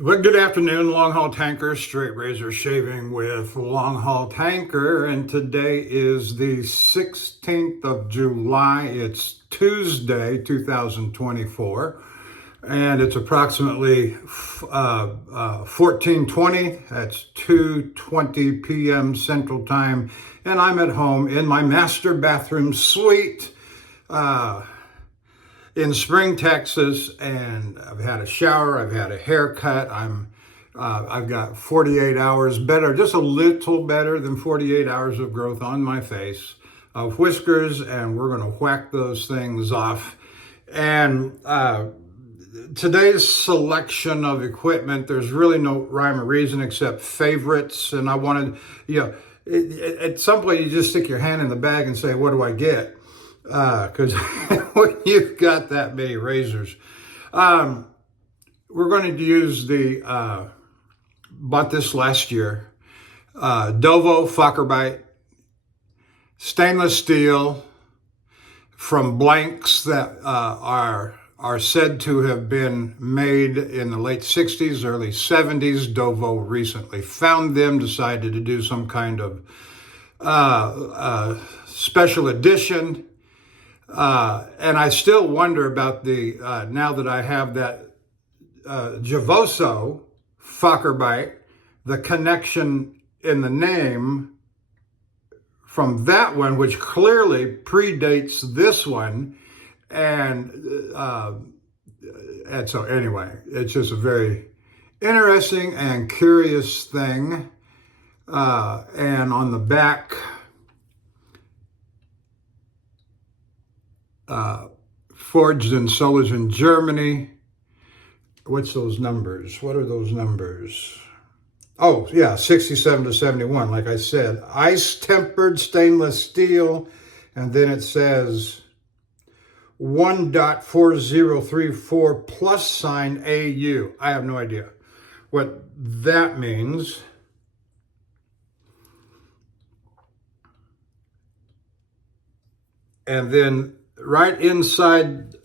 Well, good afternoon, Longhaultanker, straight razor shaving with Longhaultanker, and today is the 16th of July. It's Tuesday, 2024, and it's approximately 14:20. That's 2:20 p.m. Central Time, and I'm at home in my master bathroom suite in Spring, Texas, and I've had a shower, I've had a haircut, I've got 48 hours better, just a little better than 48 hours of growth on my face of whiskers, and we're gonna whack those things off. And today's selection of equipment, there's really no rhyme or reason except favorites, and I wanted, at some point you just stick your hand in the bag and say, what do I get? Because when you've got that many razors, we're going to use bought this last year, Dovo Fockerbite, stainless steel from blanks that are said to have been made in the late 60s, early 70s. Dovo recently found them, decided to do some kind of special edition. And I still wonder about now that I have that Javoso Fockerbite, the connection in the name from that one, which clearly predates this one. And so anyway, it's just a very interesting and curious thing. And on the back, forged in Solingen, Germany. What's those numbers? What are those numbers? Oh, yeah, 67 to 71, like I said. Ice-tempered stainless steel, and then it says 1.4034 plus sign AU. I have no idea what that means. And then right inside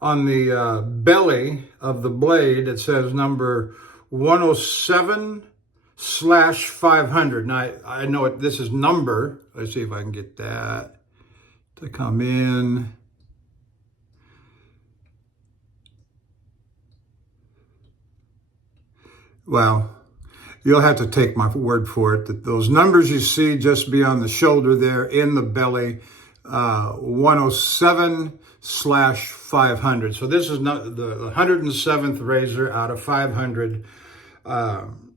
on the belly of the blade, it says number 107/500. Now, I know this is number. Let's see if I can get that to come in. Well, you'll have to take my word for it that those numbers you see just beyond the shoulder there in the belly, 107/500. So this is not the 107th razor out of 500. And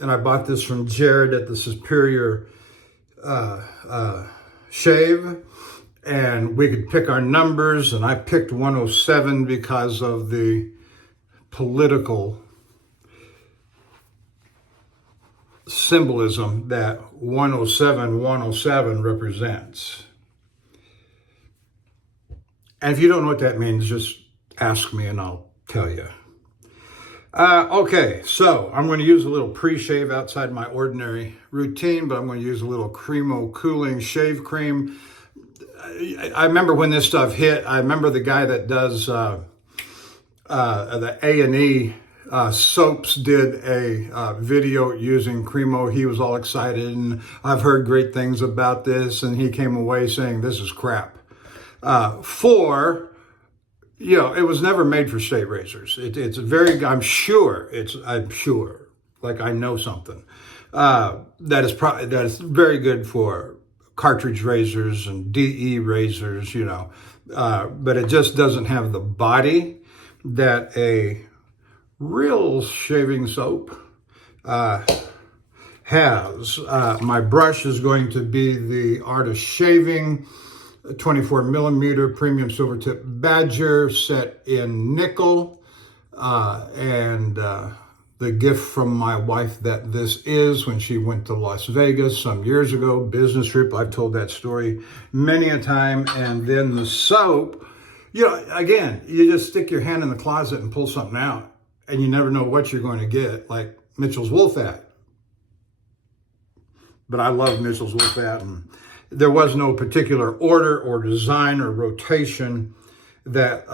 I bought this from Jared at the Superior Shave. And we could pick our numbers, and I picked 107 because of the political symbolism that 107 represents. And if you don't know what that means, just ask me and I'll tell you. Okay, so I'm going to use a little pre-shave outside my ordinary routine, but I'm going to use a little Cremo Cooling Shave Cream. I remember when this stuff hit, I remember the guy that does the A&E soaps did a video using Cremo. He was all excited, and I've heard great things about this, and he came away saying this is crap. It was never made for straight razors. It's very, I'm sure, like I know something, that is very good for cartridge razors and DE razors, but it just doesn't have the body that a real shaving soap has. My brush is going to be the Art of Shaving 24 millimeter premium silver tip Badger set in nickel, and the gift from my wife that this is when she went to Las Vegas some years ago, business trip. I've told that story many a time. And then the soap, again, you just stick your hand in the closet and pull something out, and you never know what you're going to get, like Mitchell's Wolfat. But I love Mitchell's Wolfat, and there was no particular order or design or rotation that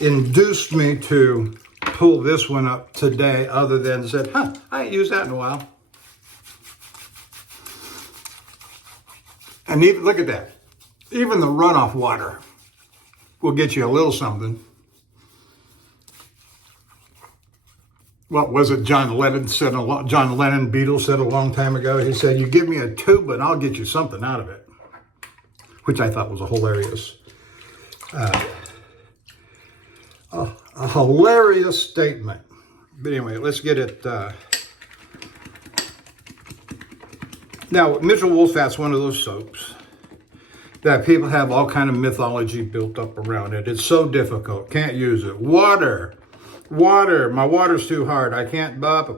induced me to pull this one up today other than said, I ain't used that in a while. And even, look at that. Even the runoff water will get you a little something. What was it John Lennon said? John Lennon, Beatles, said a long time ago. He said, "You give me a tube and I'll get you something out of it," which I thought was a hilarious, a hilarious statement. But anyway, let's get it. Now, Mitchell Wolfat's one of those soaps that people have all kind of mythology built up around it. It's so difficult. Can't use it. Water. My water's too hard. I can't. Let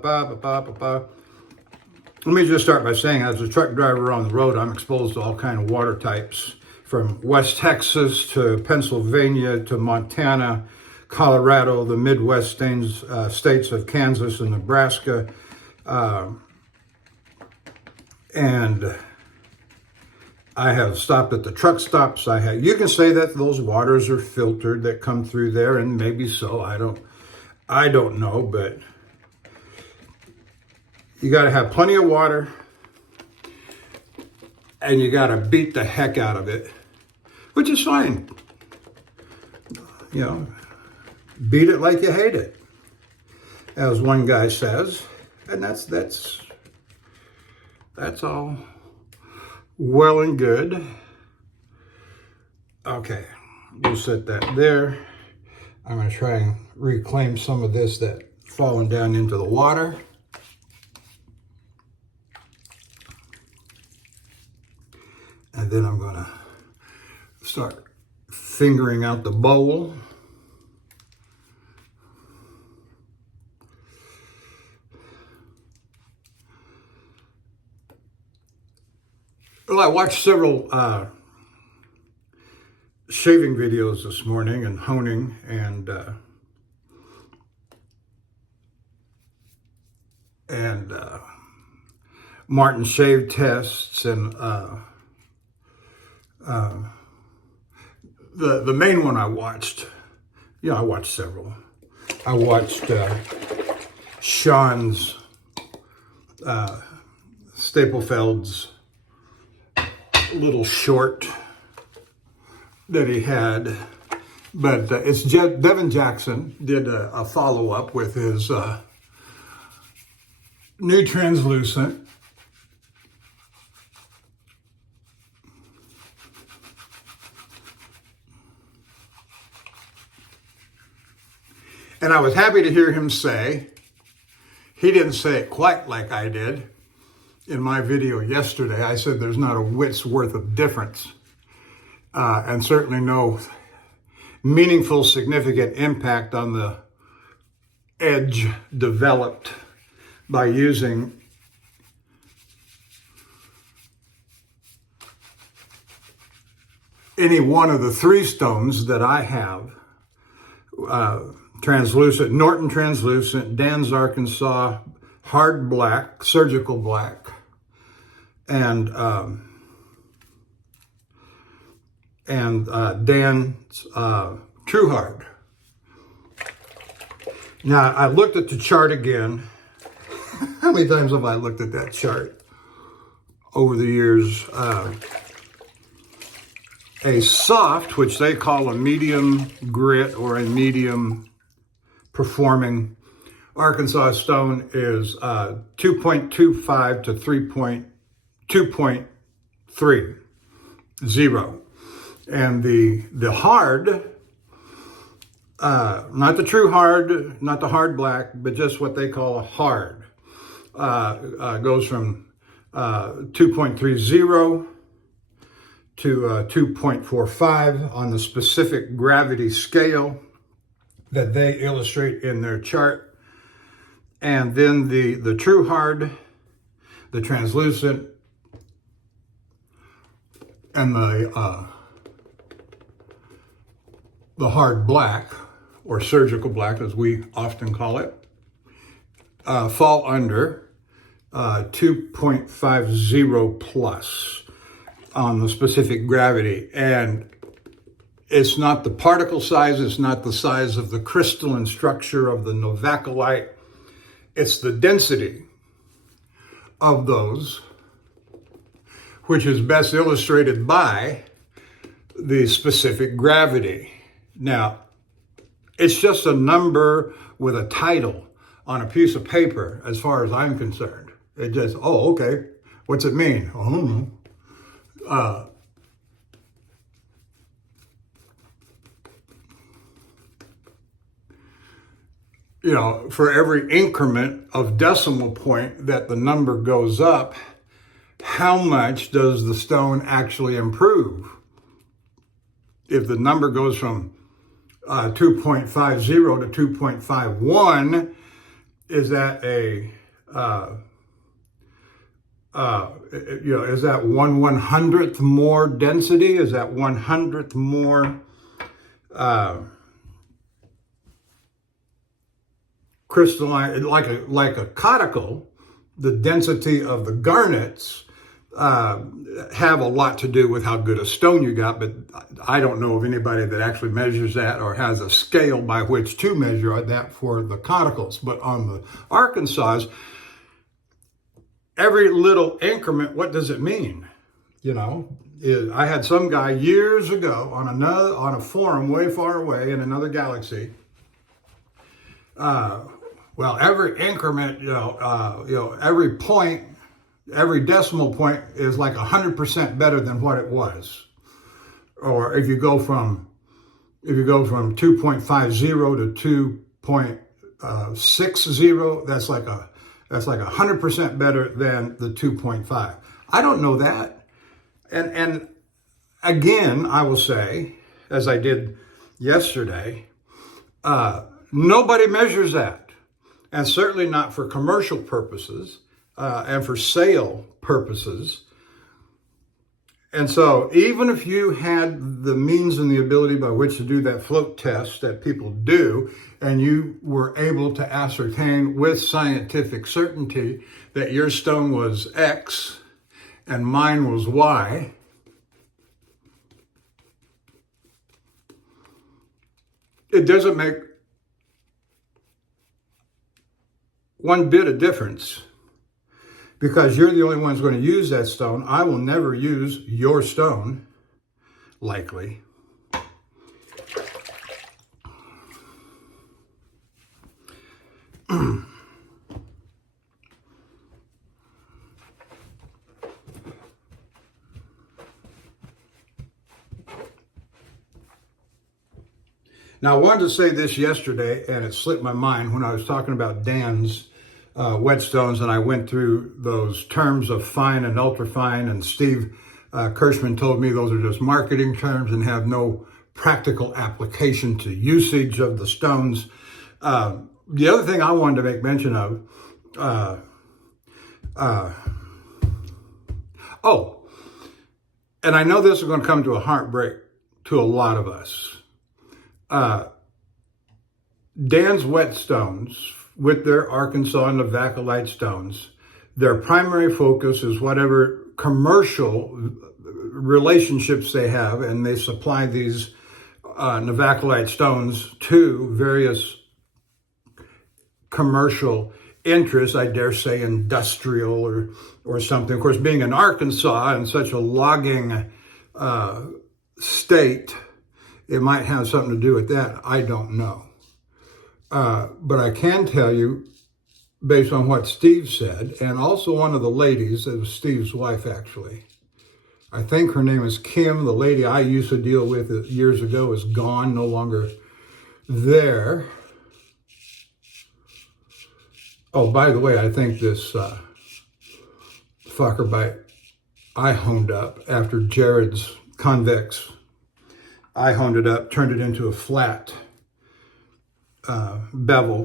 me just start by saying, as a truck driver on the road, I'm exposed to all kind of water types, from West Texas to Pennsylvania to Montana, Colorado, the Midwest states of Kansas and Nebraska. And I have stopped at the truck stops. You can say that those waters are filtered that come through there, and maybe so. I don't know, but you got to have plenty of water, and you got to beat the heck out of it, which is fine. You know, beat it like you hate it, as one guy says, and that's all well and good. Okay, we'll set that there. I'm going to try and reclaim some of this that's fallen down into the water. And then I'm going to start fingering out the bowl. Well, I watched several shaving videos this morning and honing, and Martin shave tests, and the main one I watched. I watched several. I watched Sean's Staplefeld's little short that he had, but it's Devin Jackson did a follow-up with his new translucent. And I was happy to hear him say, he didn't say it quite like I did in my video yesterday. I said there's not a whit's worth of difference, and certainly no meaningful, significant impact on the edge developed by using any one of the three stones that I have. Translucent, Norton Translucent, Dan's Arkansas, Hard Black, Surgical Black, and Dan's True Hard. Now, I looked at the chart again. How many times have I looked at that chart over the years? A soft, which they call a medium grit or a medium performing Arkansas stone, is 2.25 to 2.30. And the hard, not the true hard, not the hard black, but just what they call a hard, goes from 2.30 to 2.45 on the specific gravity scale that they illustrate in their chart. And then the true hard, the translucent, and the hard black, or surgical black as we often call it, fall under 2.50 plus on the specific gravity. And It's not the particle size, it's not the size of the crystalline structure of the novaculite, it's the density of those, which is best illustrated by the specific gravity. Now, it's just a number with a title on a piece of paper as far as I'm concerned. It just, oh, okay, what's it mean? I don't know. For every increment of decimal point that the number goes up, how much does the stone actually improve? If the number goes from 2.50 to 2.51, is that is that 1/100th more density? Is that 100th more crystalline, like a conical? The density of the garnets have a lot to do with how good a stone you got, but I don't know of anybody that actually measures that or has a scale by which to measure that for the conicals. But on the Arkansas, every little increment, what does it mean? I had some guy years ago on a forum way far away in another galaxy. Every increment, every point, every decimal point is like 100% better than what it was. Or if you go from 2.50 to 2.60, that's like 100% better than the 2.5. I don't know that. And again, I will say, as I did yesterday, nobody measures that. And certainly not for commercial purposes and for sale purposes. And so even if you had the means and the ability by which to do that float test that people do, and you were able to ascertain with scientific certainty that your stone was X and mine was Y, it doesn't make one bit of difference, because you're the only one who's going to use that stone. I will never use your stone, likely. Now, I wanted to say this yesterday, and it slipped my mind when I was talking about Dan's whetstones, and I went through those terms of fine and ultrafine, and Steve Kirschman told me those are just marketing terms and have no practical application to usage of the stones. The other thing I wanted to make mention of, and I know this is going to come to a heartbreak to a lot of us. Dan's whetstones, with their Arkansas and novaculite stones, their primary focus is whatever commercial relationships they have, and they supply these novaculite stones to various commercial interests, I dare say industrial or something. Of course, being in Arkansas and such a logging state, it might have something to do with that. I don't know. But I can tell you, based on what Steve said, and also one of the ladies, it was Steve's wife actually, I think her name is Kim, the lady I used to deal with years ago is gone, no longer there. Oh, by the way, I think this Fockerbite I honed up after Jared's convex. I honed it up, turned it into a flat bevel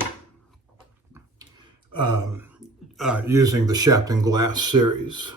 using the Shapton Glass series.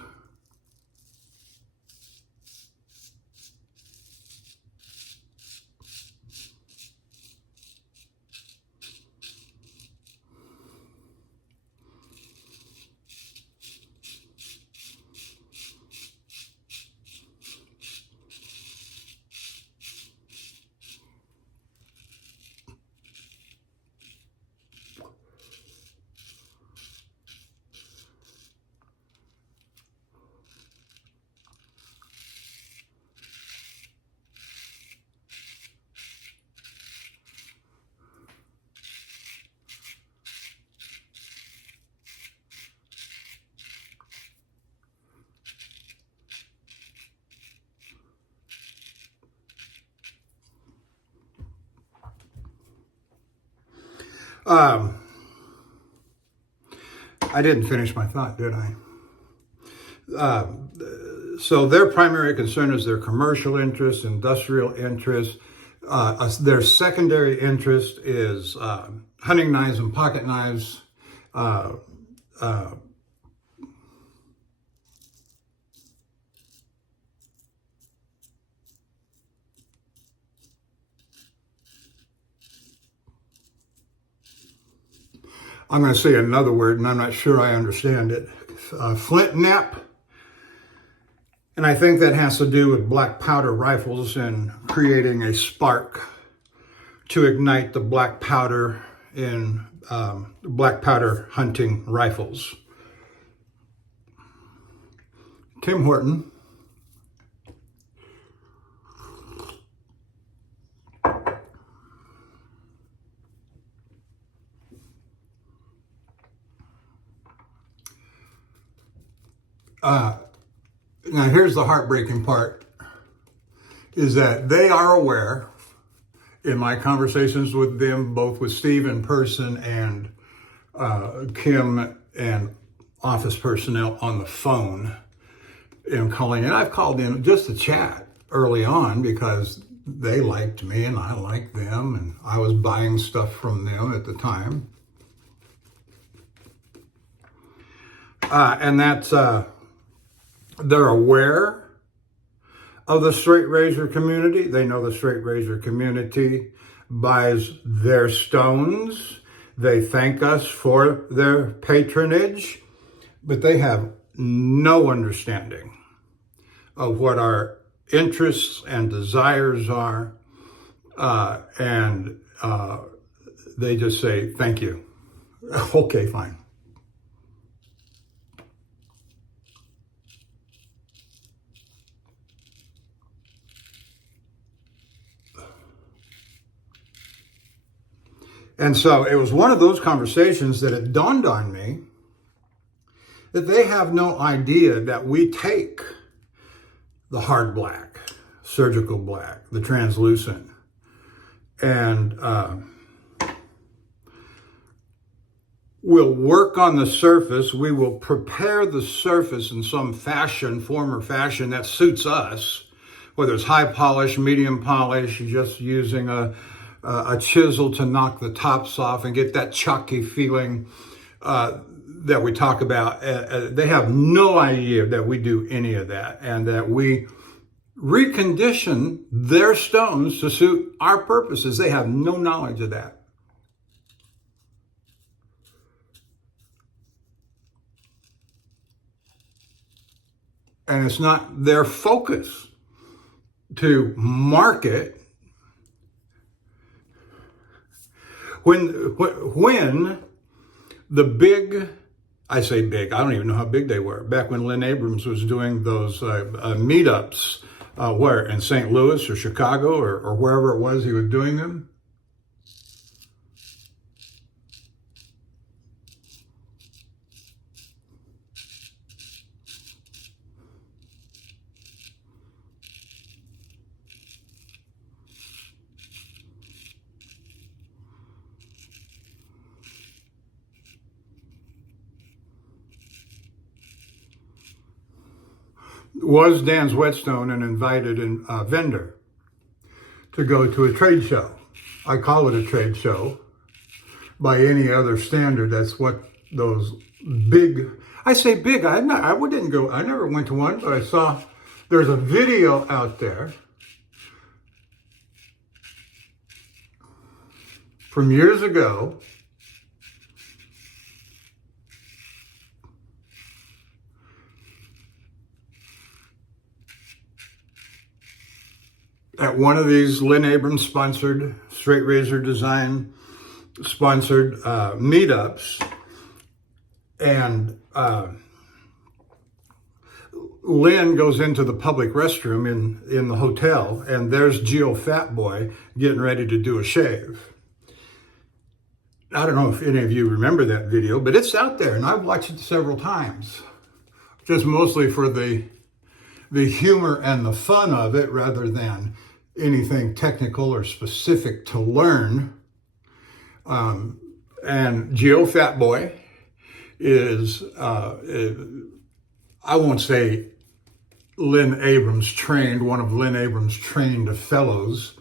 Um, I didn't finish my thought, did I? So their primary concern is their commercial interests, industrial interests. Their secondary interest is hunting knives and pocket knives. I'm going to say another word, and I'm not sure I understand it. Flint nap. And I think that has to do with black powder rifles and creating a spark to ignite the black powder in black powder hunting rifles. Tim Horton. Now here's the heartbreaking part, is that they are aware in my conversations with them, both with Steve in person and Kim and office personnel on the phone and calling in. I've called in just to chat early on because they liked me and I liked them and I was buying stuff from them at the time. And that's, they're aware of the straight razor community. They know the straight razor community buys their stones. They thank us for their patronage, but they have no understanding of what our interests and desires are. And they just say, thank you. Okay, fine. And so it was one of those conversations that it dawned on me that they have no idea that we take the hard black, surgical black, the translucent, and we'll work on the surface. We will prepare the surface in some fashion, form or fashion that suits us, whether it's high polish, medium polish, just using a chisel to knock the tops off and get that chalky feeling that we talk about. They have no idea that we do any of that and that we recondition their stones to suit our purposes. They have no knowledge of that. And it's not their focus to market. When the big, I say big, I don't even know how big they were, back when Lynn Abrams was doing those meetups, where, in St. Louis or Chicago or wherever it was he was doing them. Was Dan's Whetstone an invited vendor to go to a trade show? I call it a trade show. By any other standard, that's what those big, I say big, I didn't go, I never went to one, but I saw there's a video out there from years ago at one of these Lynn Abrams sponsored, Straight Razor Design sponsored meetups. And Lynn goes into the public restroom in the hotel, and there's Geo Fatboy getting ready to do a shave. I don't know if any of you remember that video, but it's out there, and I've watched it several times, just mostly for the humor and the fun of it rather than anything technical or specific to learn. And Geo Fat Boy is, I won't say Lynn Abrams trained, one of Lynn Abrams' trained fellows.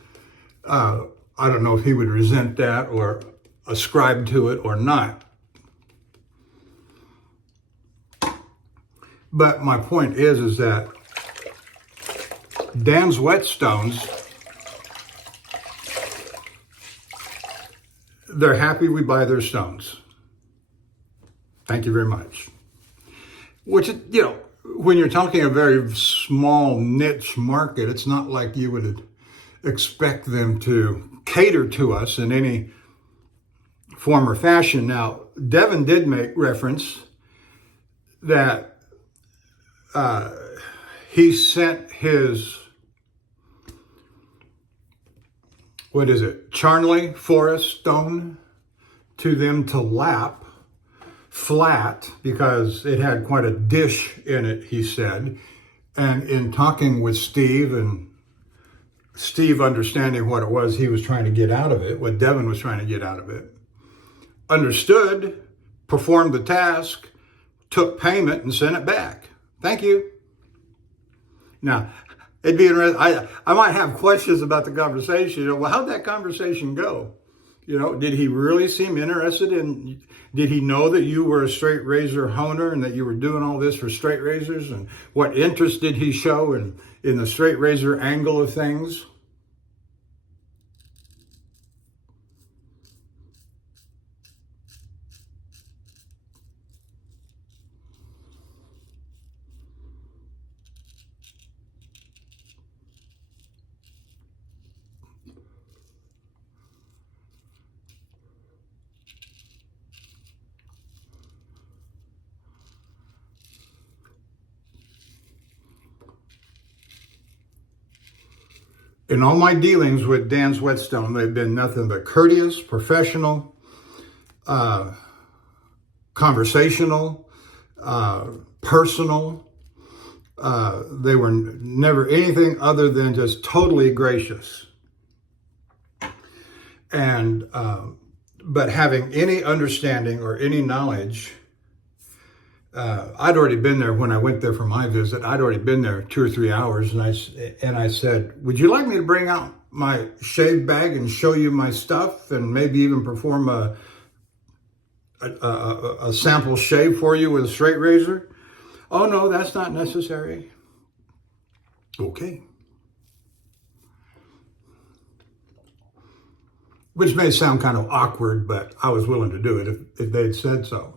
I don't know if he would resent that or ascribe to it or not. But my point is that Dan's Whetstones, they're happy we buy their stones. Thank you very much. Which, you know, when you're talking a very small niche market, it's not like you would expect them to cater to us in any form or fashion. Now, Devin did make reference that he sent his, what is it, Charnley Forest stone to them to lap flat because it had quite a dish in it, he said. And in talking with Steve and Steve understanding what it was he was trying to get out of it, what Devin was trying to get out of it, understood, performed the task, took payment, and sent it back. Thank you. Now, it'd be interesting. I might have questions about the conversation. You know, well, how'd that conversation go? You know, did he really seem interested in, did he know that you were a straight razor honer and that you were doing all this for straight razors? And what interest did he show in the straight razor angle of things? In all my dealings with Dan's Whetstone, they've been nothing but courteous, professional, conversational, personal. They were never anything other than just totally gracious. And, but having any understanding or any knowledge, I'd already been there when I went there for my visit. I'd already been there 2 or 3 hours, and I said, "Would you like me to bring out my shave bag and show you my stuff, and maybe even perform a sample shave for you with a straight razor?" "Oh no, that's not necessary." Okay. Which may sound kind of awkward, but I was willing to do it if they'd said so.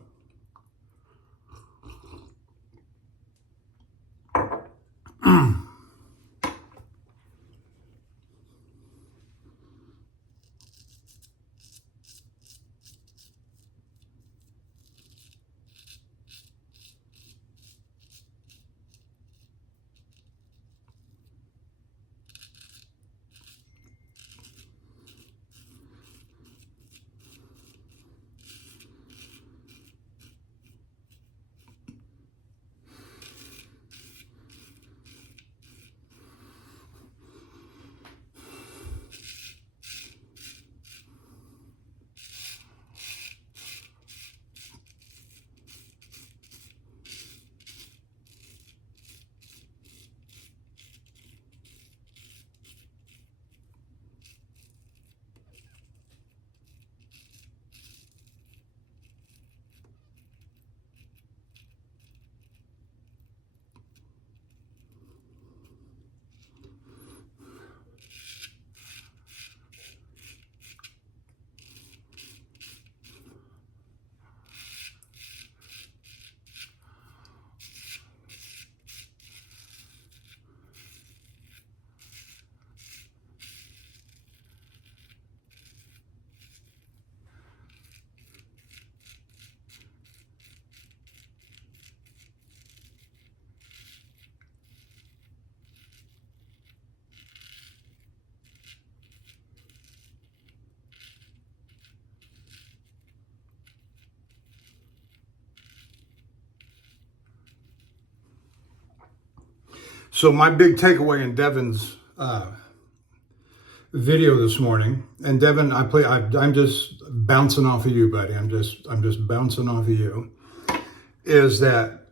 So my big takeaway in Devin's video this morning, and Devin, I'm just bouncing off of you, buddy. I'm just bouncing off of you. Is that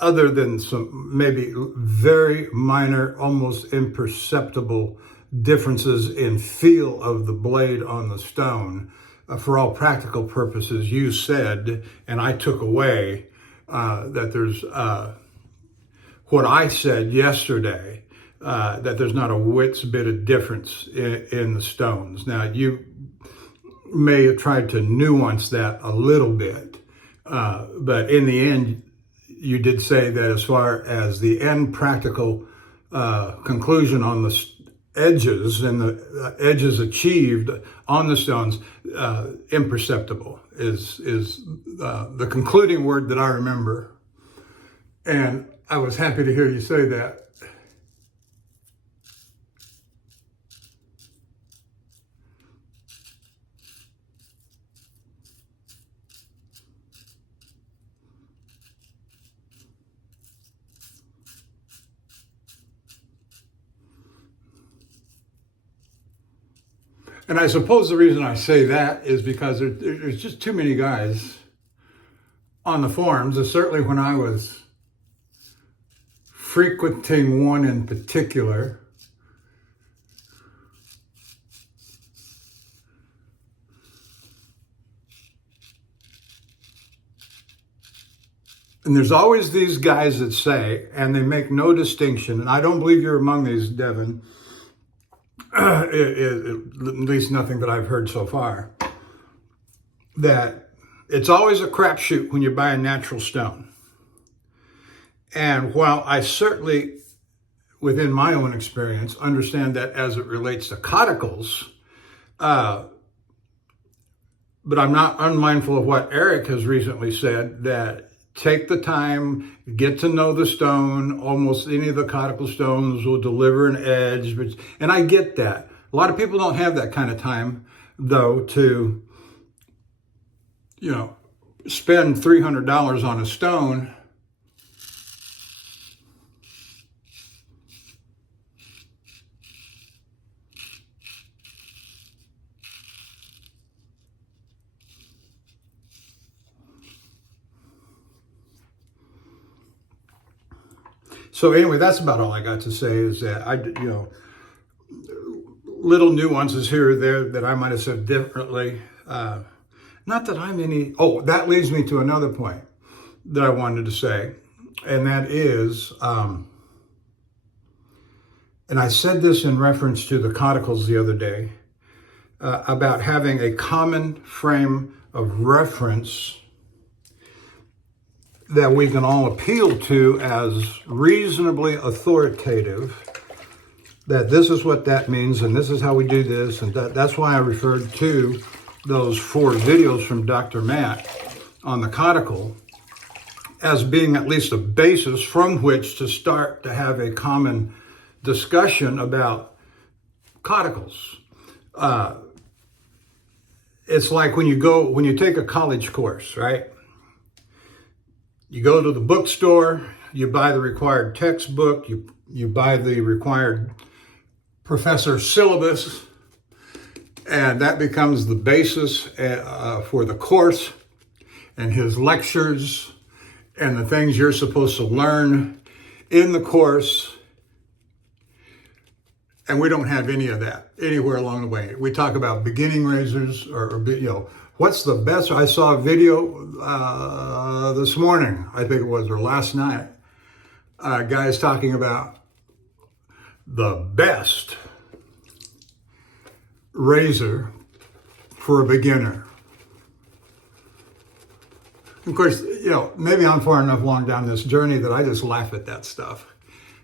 other than some maybe very minor, almost imperceptible differences in feel of the blade on the stone, for all practical purposes, you said, and I took away that there's what I said yesterday, that there's not a whit's bit of difference in the stones. Now, you may have tried to nuance that a little bit, but in the end, you did say that as far as the end practical conclusion on the edges and the edges achieved on the stones, imperceptible is the concluding word that I remember. And I was happy to hear you say that. And I suppose the reason I say that is because there's just too many guys on the forums, and certainly when I was frequenting one in particular, and there's always these guys that say, and they make no distinction, and I don't believe you're among these, Devin, at least nothing that I've heard so far, that it's always a crapshoot when you buy a natural stone. And while I certainly, within my own experience, understand that as it relates to cauticles, but I'm not unmindful of what Eric has recently said, that take the time, get to know the stone. Almost any of the caudicle stones will deliver an edge. And I get that. A lot of people don't have that kind of time, though, to, spend $300 on a stone. So anyway, that's about all I got to say, is that little nuances here or there that I might have said differently. Not that I'm any, that leads me to another point that I wanted to say. And that is, and I said this in reference to the cauticles the other day, about having a common frame of reference that we can all appeal to as reasonably authoritative, that this is what that means and this is how we do this. And that's why I referred to those 4 videos from Dr. Matt on the caudicle as being at least a basis from which to start to have a common discussion about cauticles. It's like when you take a college course, right? You go to the bookstore, you buy the required textbook, you buy the required professor syllabus, and that becomes the basis for the course and his lectures and the things you're supposed to learn in the course. And we don't have any of that anywhere along the way. We talk about beginning razors or what's the best? I saw a video this morning, I think it was, or last night. Guys talking about the best razor for a beginner. Of course, maybe I'm far enough along down this journey that I just laugh at that stuff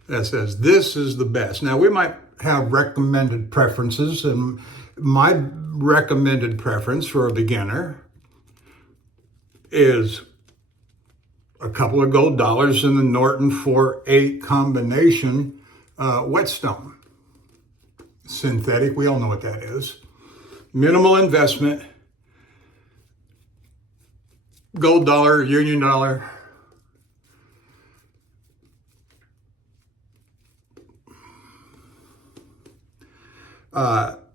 that says this is the best. Now, we might have recommended preferences, and my recommended preference for a beginner is a couple of gold dollars in the Norton 4-8 combination whetstone. Synthetic, we all know what that is. Minimal investment, gold dollar, union dollar.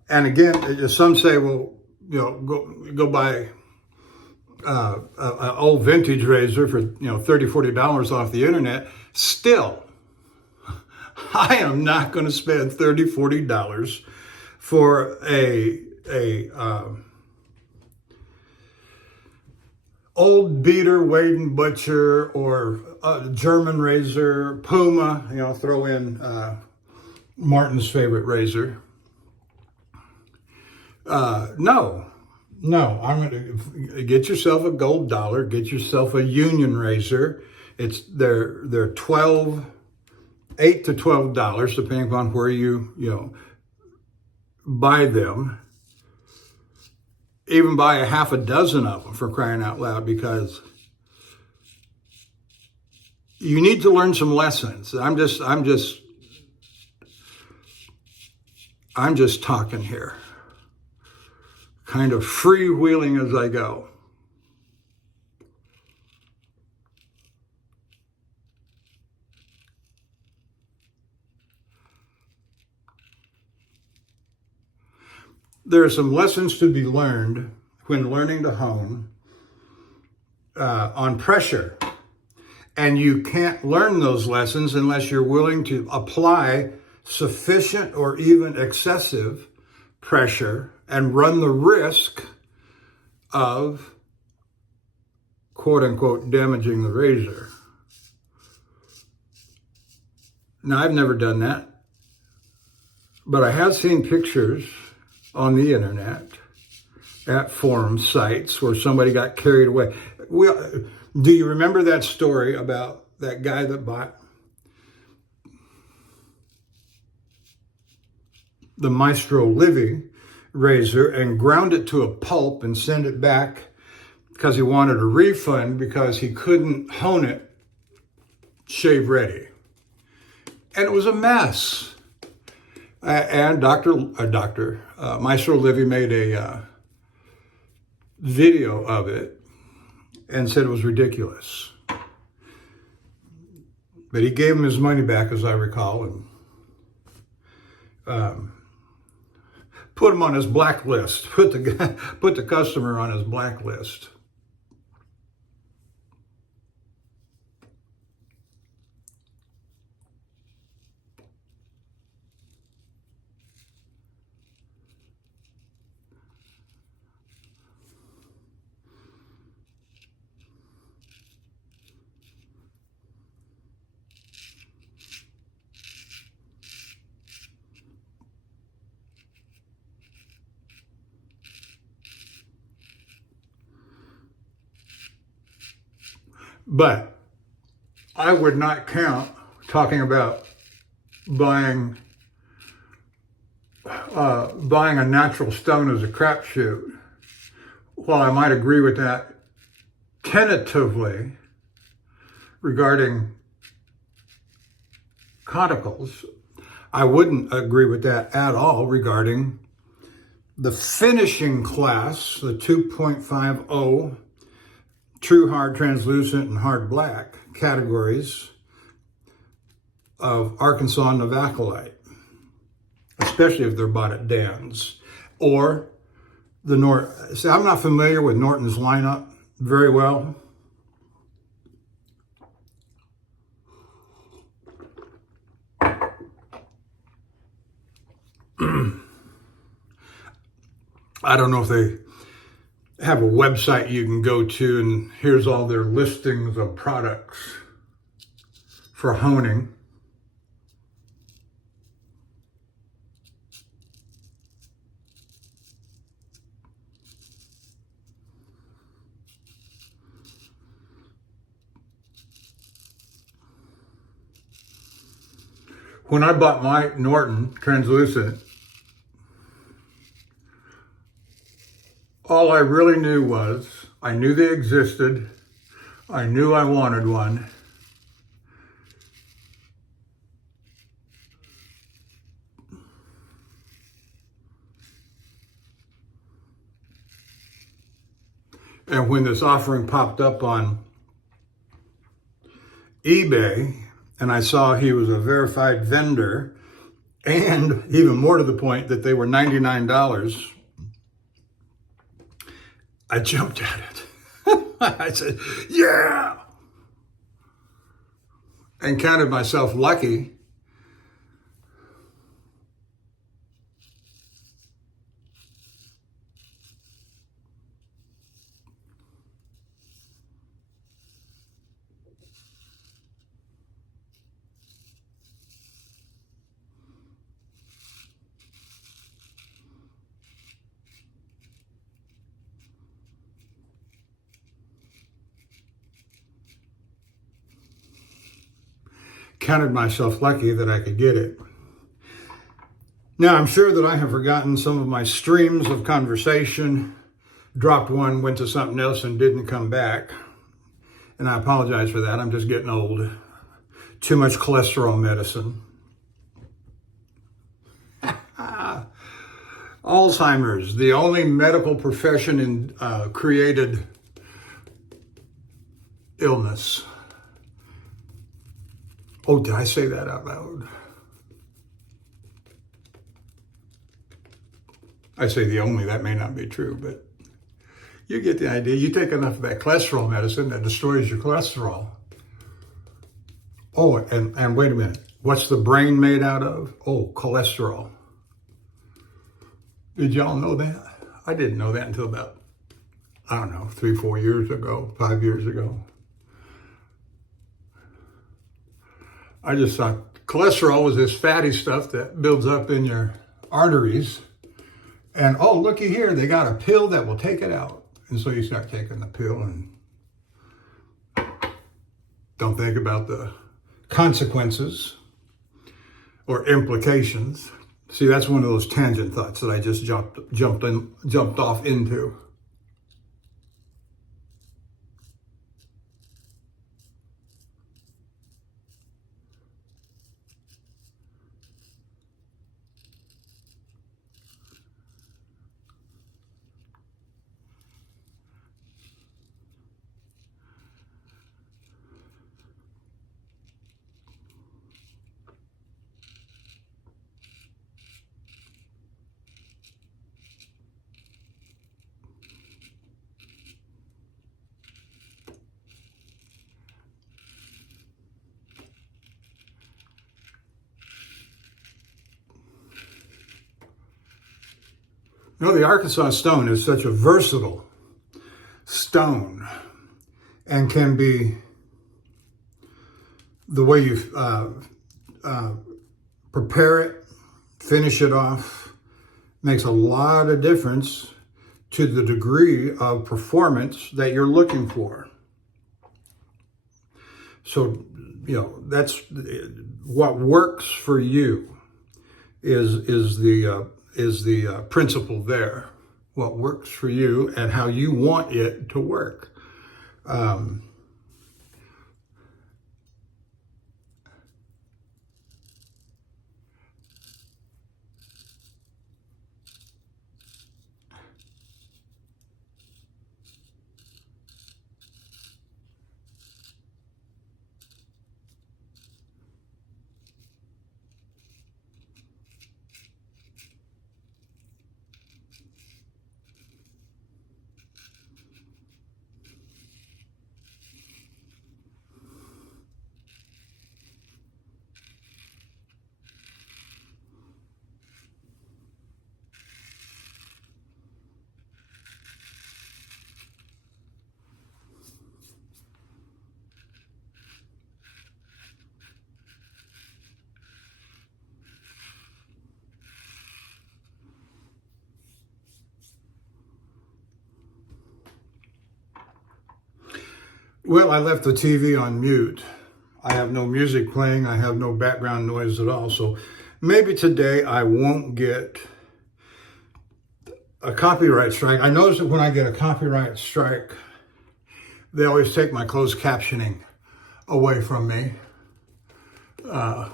And again, some say, well, go buy an old vintage razor for $30, $40 off the internet. Still, I am not going to spend $30, $40 for a old beater Wade and Butcher or a German razor, Puma. Throw in Martin's favorite razor. No, I'm going to get yourself a gold dollar, get yourself a Union razor. They're $8 to $12, depending upon where you buy them. Even buy a half a dozen of them, for crying out loud, because you need to learn some lessons. I'm just talking here, kind of freewheeling as I go. There are some lessons to be learned when learning to hone on pressure. And you can't learn those lessons unless you're willing to apply sufficient or even excessive pressure and run the risk of, quote unquote, damaging the razor. Now, I've never done that, but I have seen pictures on the internet at forum sites where somebody got carried away. Do you remember that story about that guy that bought the Maestro Livy razor and ground it to a pulp and sent it back because he wanted a refund because he couldn't hone it shave ready? And it was a mess. And Maestro Livy made a video of it and said it was ridiculous. But he gave him his money back, as I recall, and put him on his blacklist, put the customer on his blacklist. But I would not count talking about buying a natural stone as a crapshoot. While I might agree with that tentatively regarding conicals, I wouldn't agree with that at all regarding the finishing class, the 2.50 true hard translucent and hard black categories of Arkansas Novacholite, especially if they're bought at Dan's or the Norton. See, I'm not familiar with Norton's lineup very well. I don't know if they have a website you can go to and here's all their listings of products for honing. When I bought my Norton translucent, all I really knew was, I knew they existed, I knew I wanted one, and when this offering popped up on eBay, and I saw he was a verified vendor, And even more to the point that they were $99. I jumped at it. I said, yeah, and counted myself lucky. Counted myself lucky that I could get it. Now, I'm sure that I have forgotten some of my streams of conversation, dropped one, went to something else, and didn't come back. And I apologize for that. I'm just getting old. Too much cholesterol medicine. Alzheimer's, the only medical profession in created illness. Oh, did I say that out loud? I say the only, that may not be true, but you get the idea. You take enough of that cholesterol medicine that destroys your cholesterol. Oh, and wait a minute. What's the brain made out of? Oh, cholesterol. Did y'all know that? I didn't know that until about, I don't know, 3-4 years ago, 5 years ago. I just thought cholesterol was this fatty stuff that builds up in your arteries. And oh, looky here, they got a pill that will take it out. And so you start taking the pill and don't think about the consequences or implications. See, that's one of those tangent thoughts that I just jumped off into. You know, the Arkansas stone is such a versatile stone and can be the way you prepare it, finish it off, makes a lot of difference to the degree of performance that you're looking for. So, you know, that's what works for you is the principle there. What works for you and how you want it to work. Well, I left the TV on mute. I have no music playing. I have no background noise at all. So maybe today I won't get a copyright strike. I notice that when I get a copyright strike, they always take my closed captioning away from me,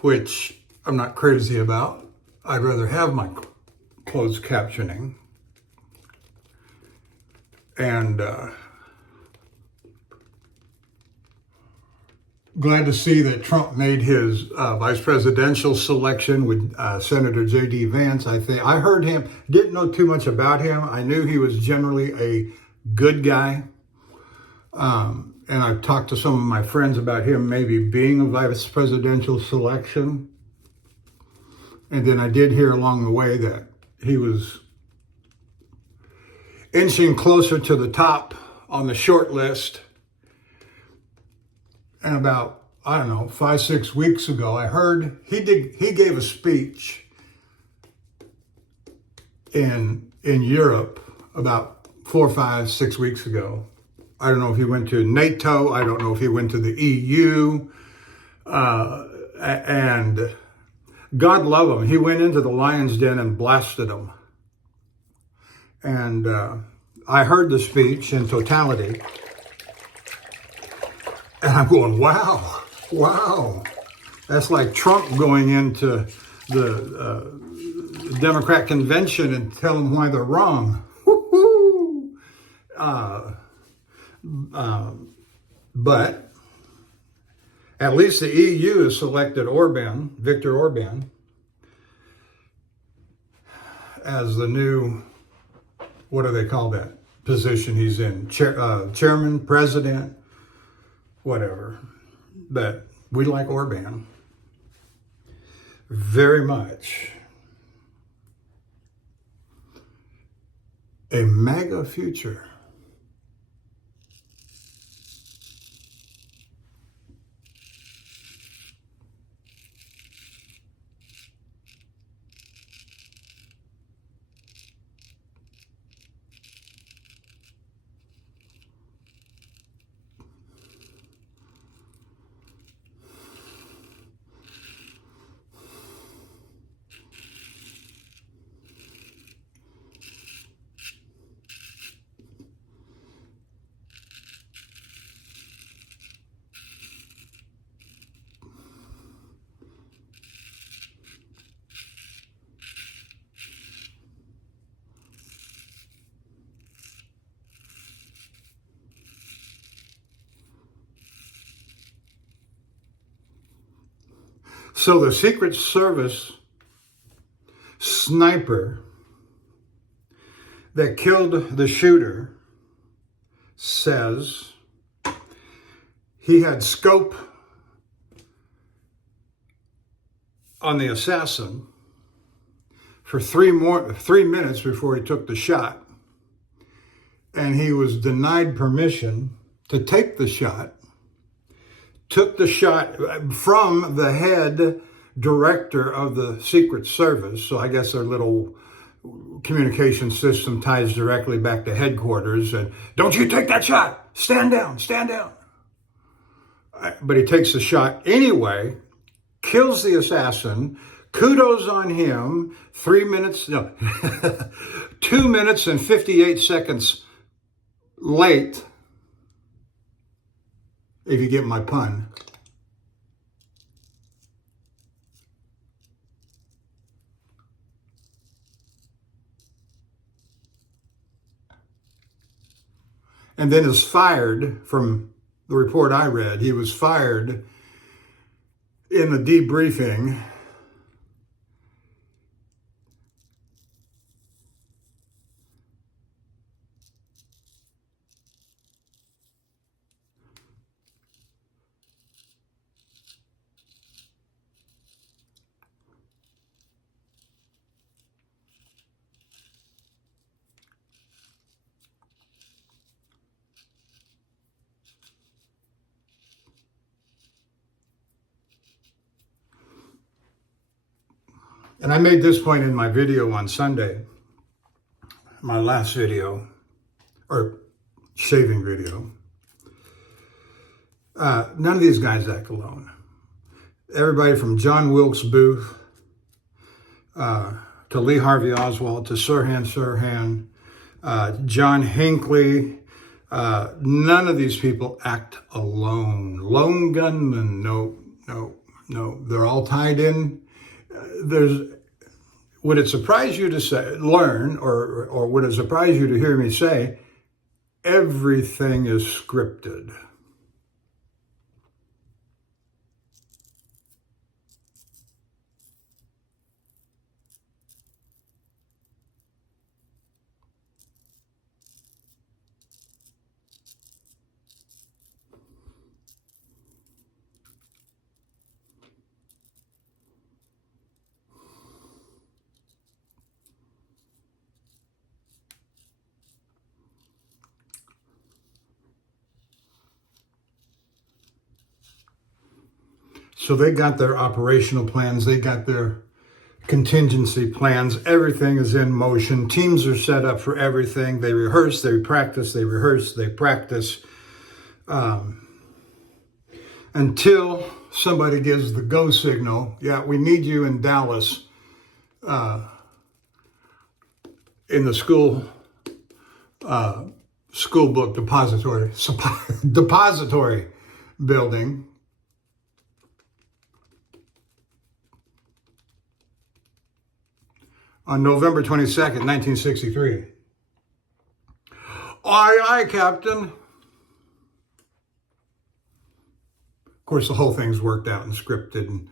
which I'm not crazy about. I'd rather have my closed captioning. And Glad to see that Trump made his vice presidential selection with Senator J.D. Vance. I heard him, didn't know too much about him. I knew he was generally a good guy. And I've talked to some of my friends about him maybe being a vice presidential selection. And then I did hear along the way that he was inching closer to the top on the short list. And about, I don't know, 5-6 weeks ago, I heard he gave a speech in Europe about 4, 5, 6 weeks ago. I don't know if he went to NATO. I don't know if he went to the EU. And God love him. He went into the lion's den and blasted them. And I heard the speech in totality. And I'm going, wow. That's like Trump going into the Democrat convention and telling them why they're wrong. But at least the EU has selected Viktor Orban, as the new, what do they call that position he's in? Chairman, president, whatever. But we like Orban very much. A MAGA future. So the Secret Service sniper that killed the shooter says he had scope on the assassin for 3 minutes before he took the shot. And he was denied permission to take the shot. Took the shot from the head director of the Secret Service. So I guess their little communication system ties directly back to headquarters. And don't you take that shot. Stand down, stand down. But he takes the shot anyway, kills the assassin. Kudos on him. 2 minutes and 58 seconds late. If you get my pun. And then is fired, from the report I read, he was fired in the debriefing. And I made this point in my video on Sunday, my last video, or shaving video. None of these guys act alone. Everybody from John Wilkes Booth to Lee Harvey Oswald to Sirhan Sirhan, John Hinckley, none of these people act alone. Lone gunmen, no. They're all tied in. Would it surprise you to learn, or would it surprise you to hear me say, everything is scripted? So they got their operational plans, they got their contingency plans, everything is in motion. Teams are set up for everything. They rehearse, they practice, they rehearse, they practice, until somebody gives the go signal. Yeah, we need you in Dallas, in the school book depository building. On November 22nd, 1963. Aye, aye, Captain. Of course, the whole thing's worked out and scripted,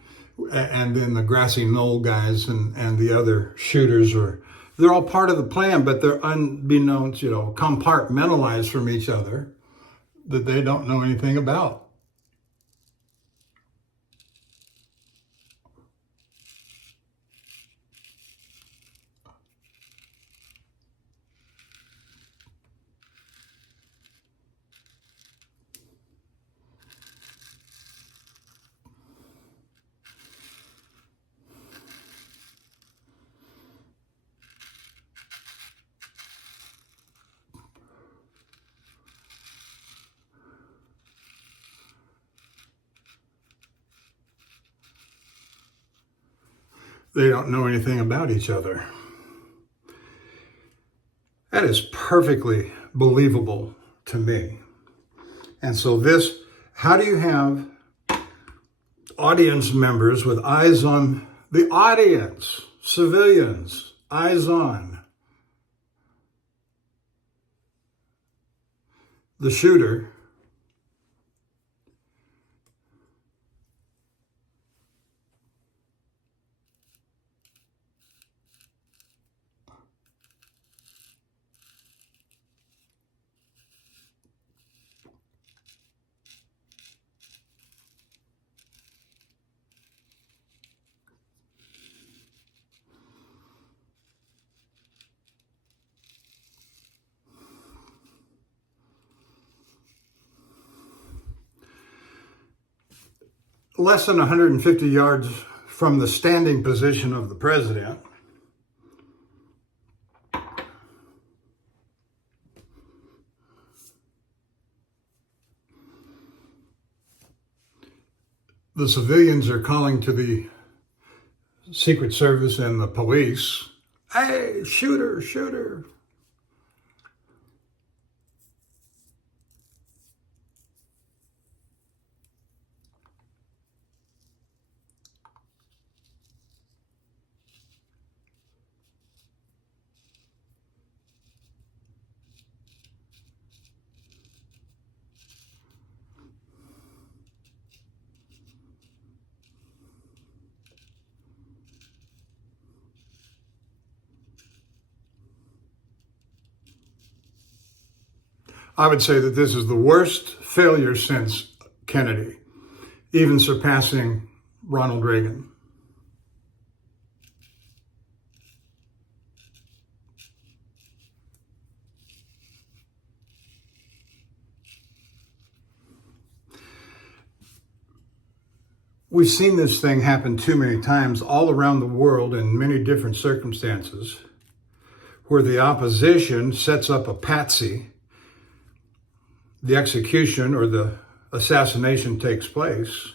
and then the grassy knoll guys and the other shooters they're all part of the plan, but they're unbeknownst, compartmentalized from each other, that they don't know anything about. They don't know anything about each other. That is perfectly believable to me. And so how do you have audience members with eyes on the audience, civilians, eyes on the shooter, less than 150 yards from the standing position of the president. The civilians are calling to the Secret Service and the police, "Hey, shooter, shooter." I would say that this is the worst failure since Kennedy, even surpassing Ronald Reagan. We've seen this thing happen too many times all around the world in many different circumstances, where the opposition sets up a patsy, the execution or the assassination takes place,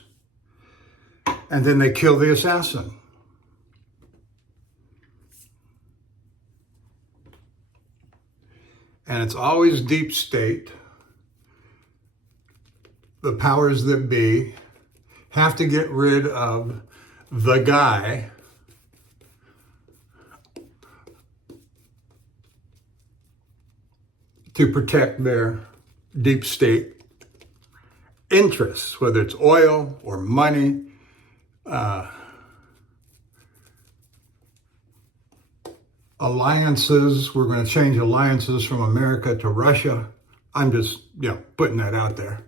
and then they kill the assassin. And it's always deep state. The powers that be have to get rid of the guy to protect their deep state interests, whether it's oil or money, alliances. We're going to change alliances from America to Russia. I'm just, putting that out there.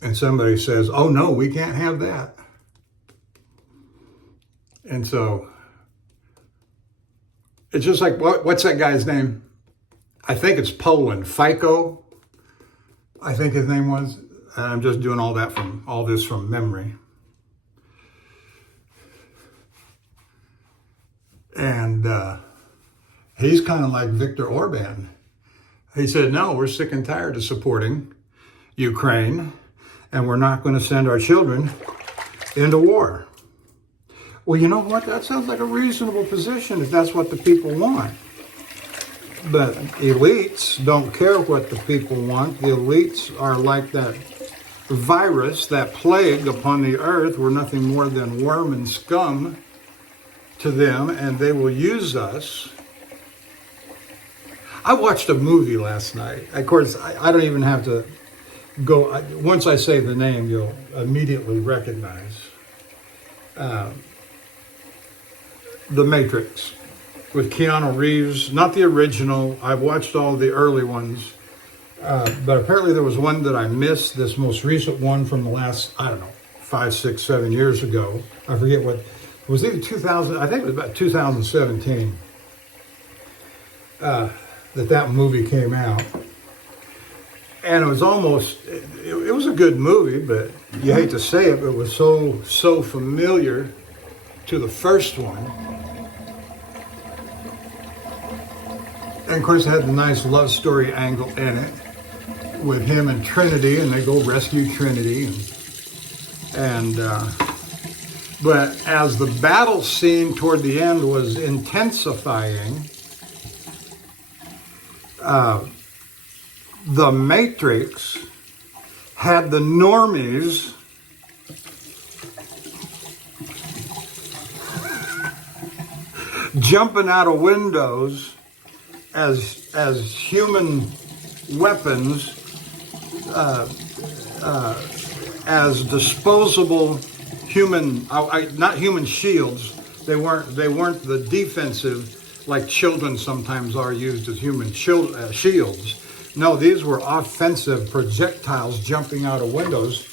And somebody says, "Oh no, we can't have that." And so it's just like, what's that guy's name? I think it's Poland. FICO, I think his name was. And I'm just doing all this from memory. And he's kind of like Viktor Orban. He said, no, we're sick and tired of supporting Ukraine, and we're not going to send our children into war. Well, you know what? That sounds like a reasonable position if that's what the people want. But elites don't care what the people want. The elites are like that virus, that plague upon the earth. We're nothing more than worm and scum to them, and they will use us. I watched a movie last night. Of course, I don't even have to go. Once I say the name, you'll immediately recognize. The Matrix with Keanu Reeves. Not the original. I've watched all the early ones. But apparently there was one that I missed, this most recent one from the last, 5, 6, 7 years ago. I forget what. It was either 2000, I think it was about 2017. That movie came out. And it was almost, it was a good movie, but you hate to say it, but it was so familiar to the first one. And of course it had the nice love story angle in it with him and Trinity, and they go rescue Trinity. But as the battle scene toward the end was intensifying, the Matrix had the normies jumping out of windows as human weapons, as disposable human, not human shields. They weren't the defensive like children sometimes are used as human shields. No, these were offensive projectiles jumping out of windows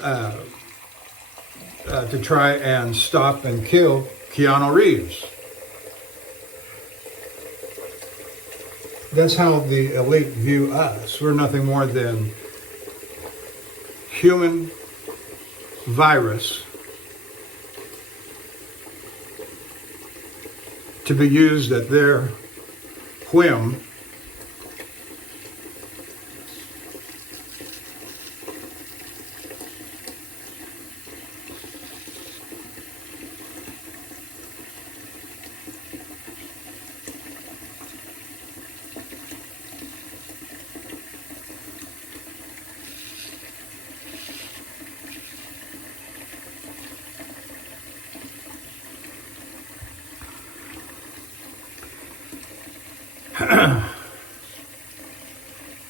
to try and stop and kill Keanu Reeves. That's how the elite view us. We're nothing more than human virus to be used at their whim.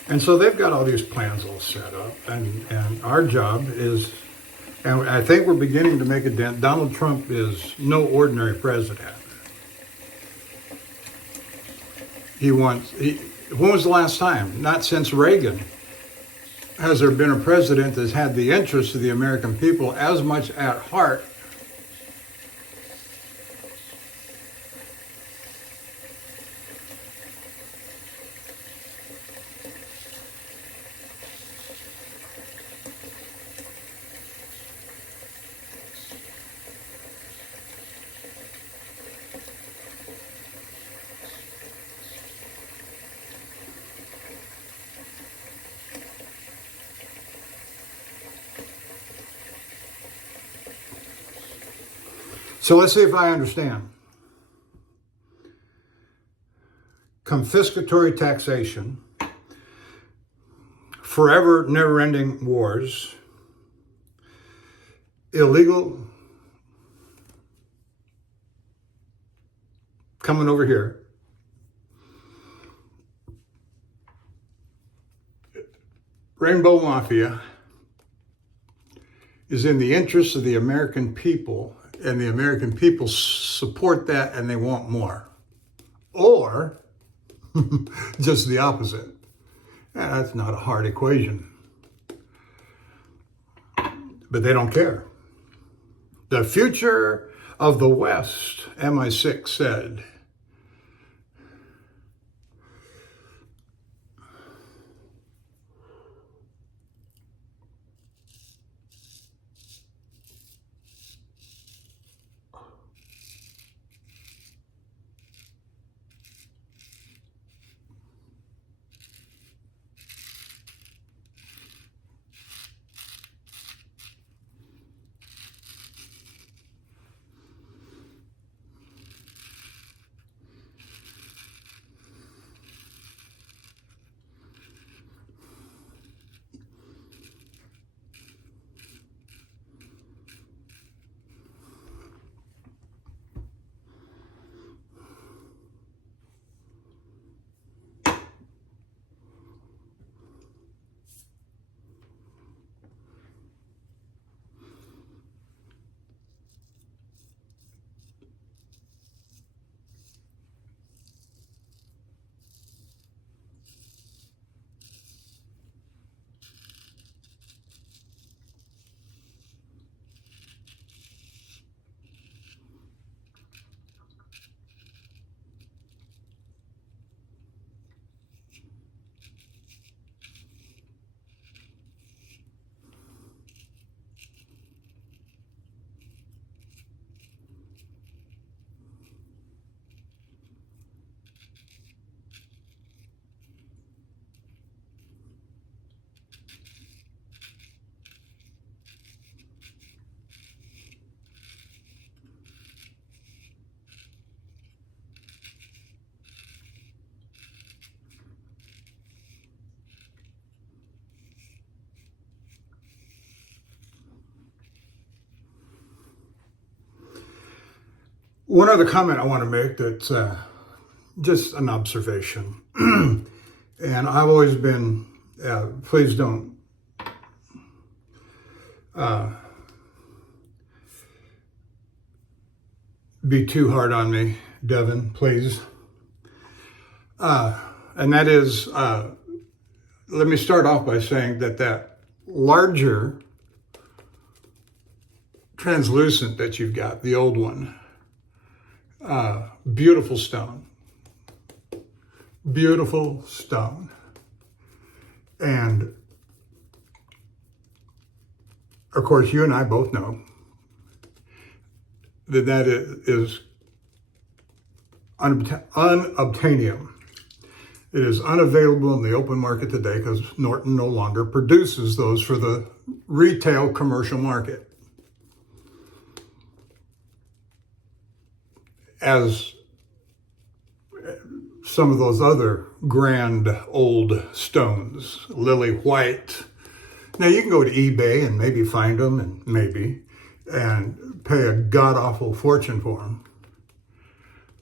And so they've got all these plans all set up, and our job is, and I think we're beginning to make a dent. Donald Trump is no ordinary president. When was the last time? Not since Reagan has there been a president that's had the interests of the American people as much at heart So let's see if I understand. Confiscatory taxation, forever never-ending wars, illegal coming over here, Rainbow Mafia is in the interests of the American people, and the American people support that and they want more. Or just the opposite. That's not a hard equation. But they don't care. The future of the West, MI6 said, One other comment I want to make that's just an observation. And I've always been, please don't be too hard on me, Devin, please. And that is, let me start off by saying that larger translucent that you've got, the old one, beautiful stone. Beautiful stone. And of course, you and I both know that is unobtainium. It is unavailable in the open market today because Norton no longer produces those for the retail commercial market. As some of those other grand old stones, lily white. Now you can go to eBay and maybe find them and pay a god-awful fortune for them.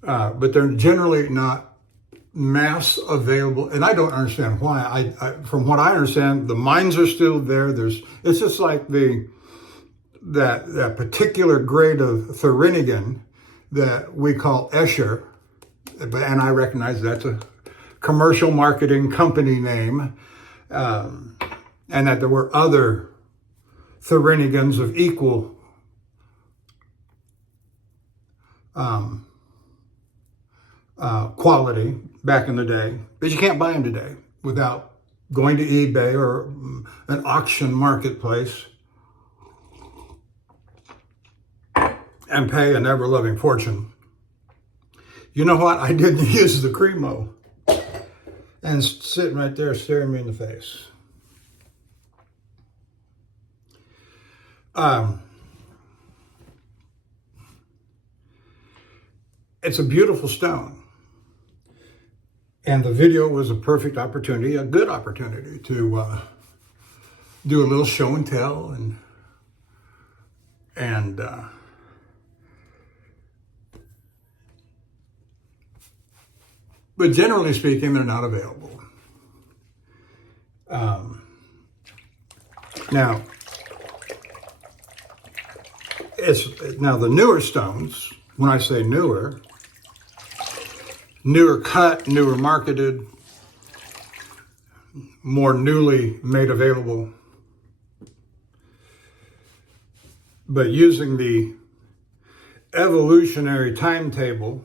But they're generally not mass available, and I don't understand why. From what I understand, the mines are still there. It's just like that particular grade of Thuringian that we call Escher, and I recognize that's a commercial marketing company name, and that there were other Thuringians of equal quality back in the day, but you can't buy them today without going to eBay or an auction marketplace and pay an ever-loving fortune. You know what? I didn't use the Cremo, and sitting right there staring me in the face. It's a beautiful stone. And the video was a perfect opportunity, a good opportunity to do a little show and tell and but generally speaking, they're not available. Now the newer stones, when I say newer cut, newer marketed, more newly made available. But using the evolutionary timetable,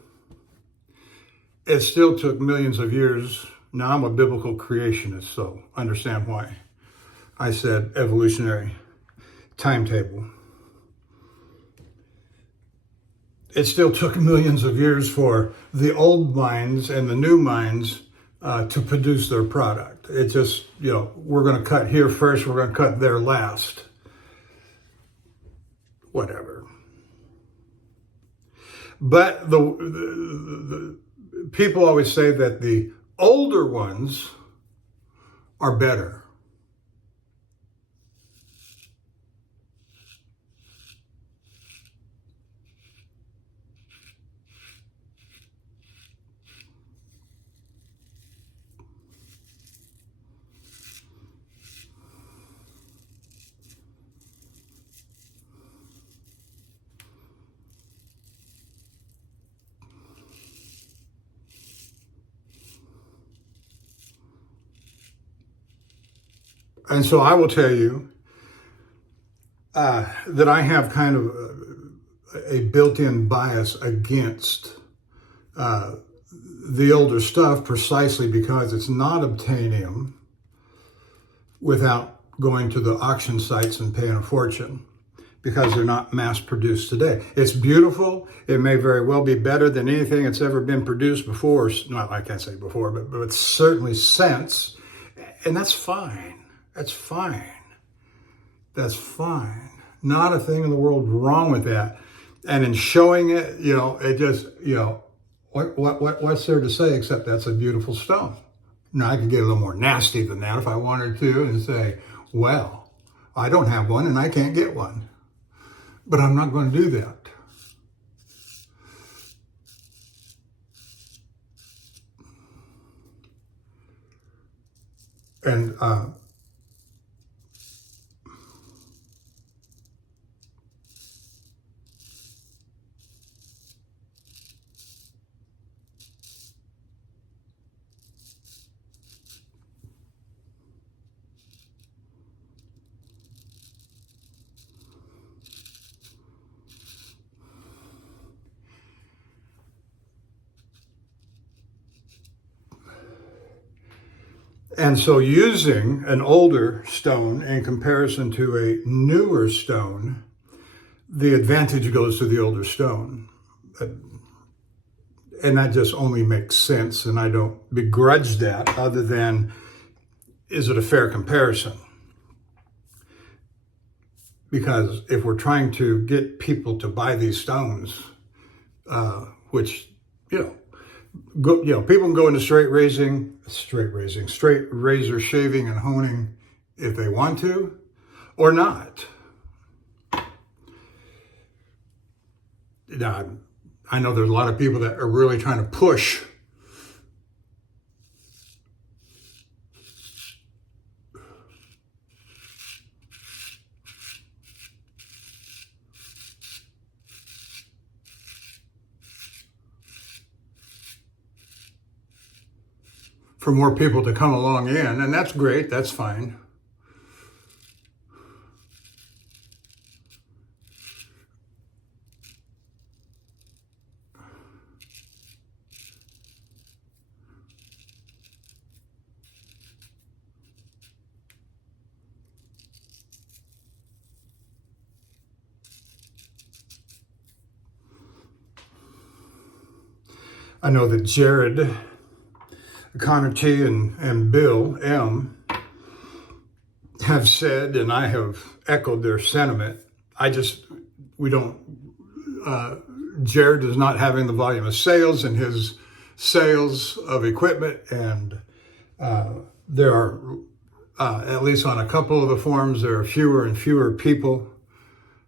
it still took millions of years. Now, I'm a biblical creationist, so understand why I said evolutionary timetable. It still took millions of years for the old mines and the new mines to produce their product. It just, we're going to cut here first, we're going to cut there last. Whatever. But the people always say that the older ones are better. And so I will tell you that I have kind of a built-in bias against the older stuff precisely because it's not obtainium without going to the auction sites and paying a fortune because they're not mass-produced today. It's beautiful. It may very well be better than anything that's ever been produced before. Not, I can't say before, but certainly since. And that's fine. That's fine. That's fine. Not a thing in the world wrong with that. And in showing it, it just, what's there to say except that's a beautiful stone? Now, I could get a little more nasty than that if I wanted to and say, well, I don't have one and I can't get one. But I'm not going to do that. And so using an older stone in comparison to a newer stone, the advantage goes to the older stone. And that just only makes sense, and I don't begrudge that, other than, is it a fair comparison? Because if we're trying to get people to buy these stones, which, people can go into straight razor shaving and honing if they want to, or not. Now, I know there's a lot of people that are really trying to push for more people to come along in, and that's great, that's fine. I know that Jared, Connor T, and Bill M have said, and I have echoed their sentiment. Jared is not having the volume of sales in his sales of equipment, and there are, at least on a couple of the forums, there are fewer and fewer people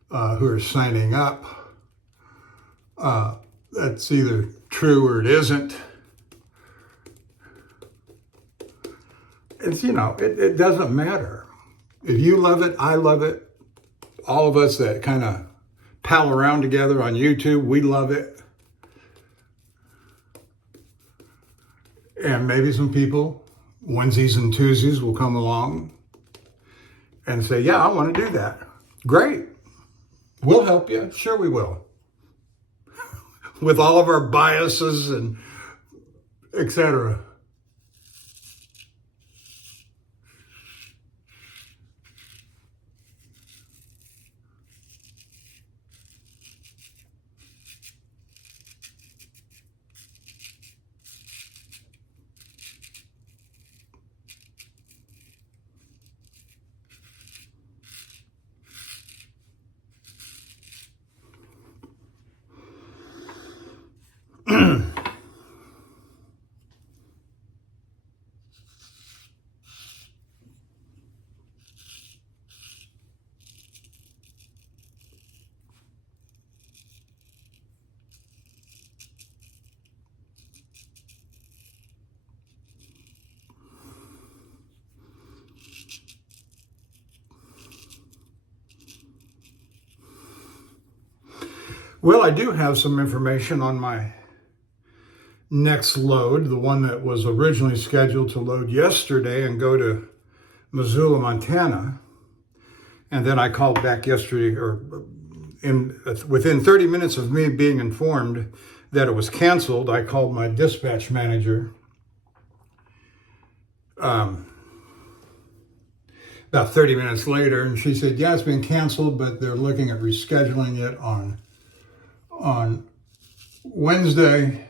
who are signing up. That's either true or it isn't. It's, it doesn't matter. If you love it, I love it. All of us that kind of pal around together on YouTube, we love it. And maybe some people, onesies and twosies, will come along and say, yeah, I want to do that. Great. We'll help you. Sure we will. With all of our biases and etc. Well, I do have some information on my next load, the one that was originally scheduled to load yesterday and go to Missoula, Montana. And then I called back yesterday, or within 30 minutes of me being informed that it was canceled, I called my dispatch manager. About 30 minutes later, and she said, yeah, it's been canceled, but they're looking at rescheduling it on Wednesday.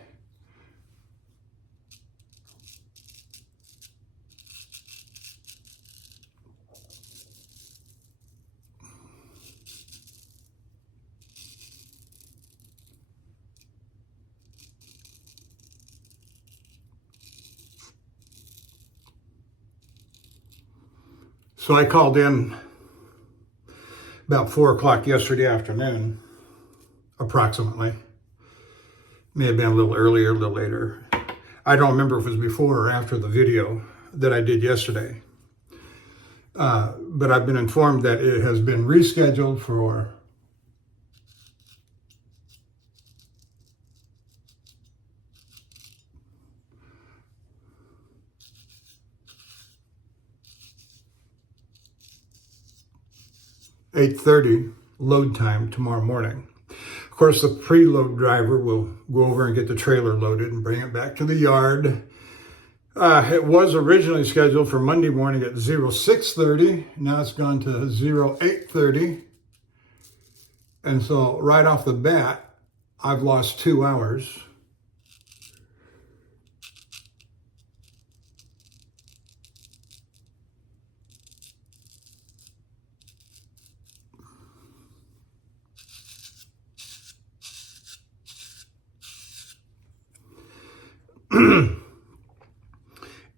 So I called in about 4 o'clock yesterday afternoon, approximately. May have been a little earlier, a little later. I don't remember if it was before or after the video that I did yesterday. But I've been informed that it has been rescheduled for 8:30 load time tomorrow morning. Of course, the preload driver will go over and get the trailer loaded and bring it back to the yard. It was originally scheduled for Monday morning at 06:30. Now it's gone to 08:30. And so right off the bat, I've lost 2 hours.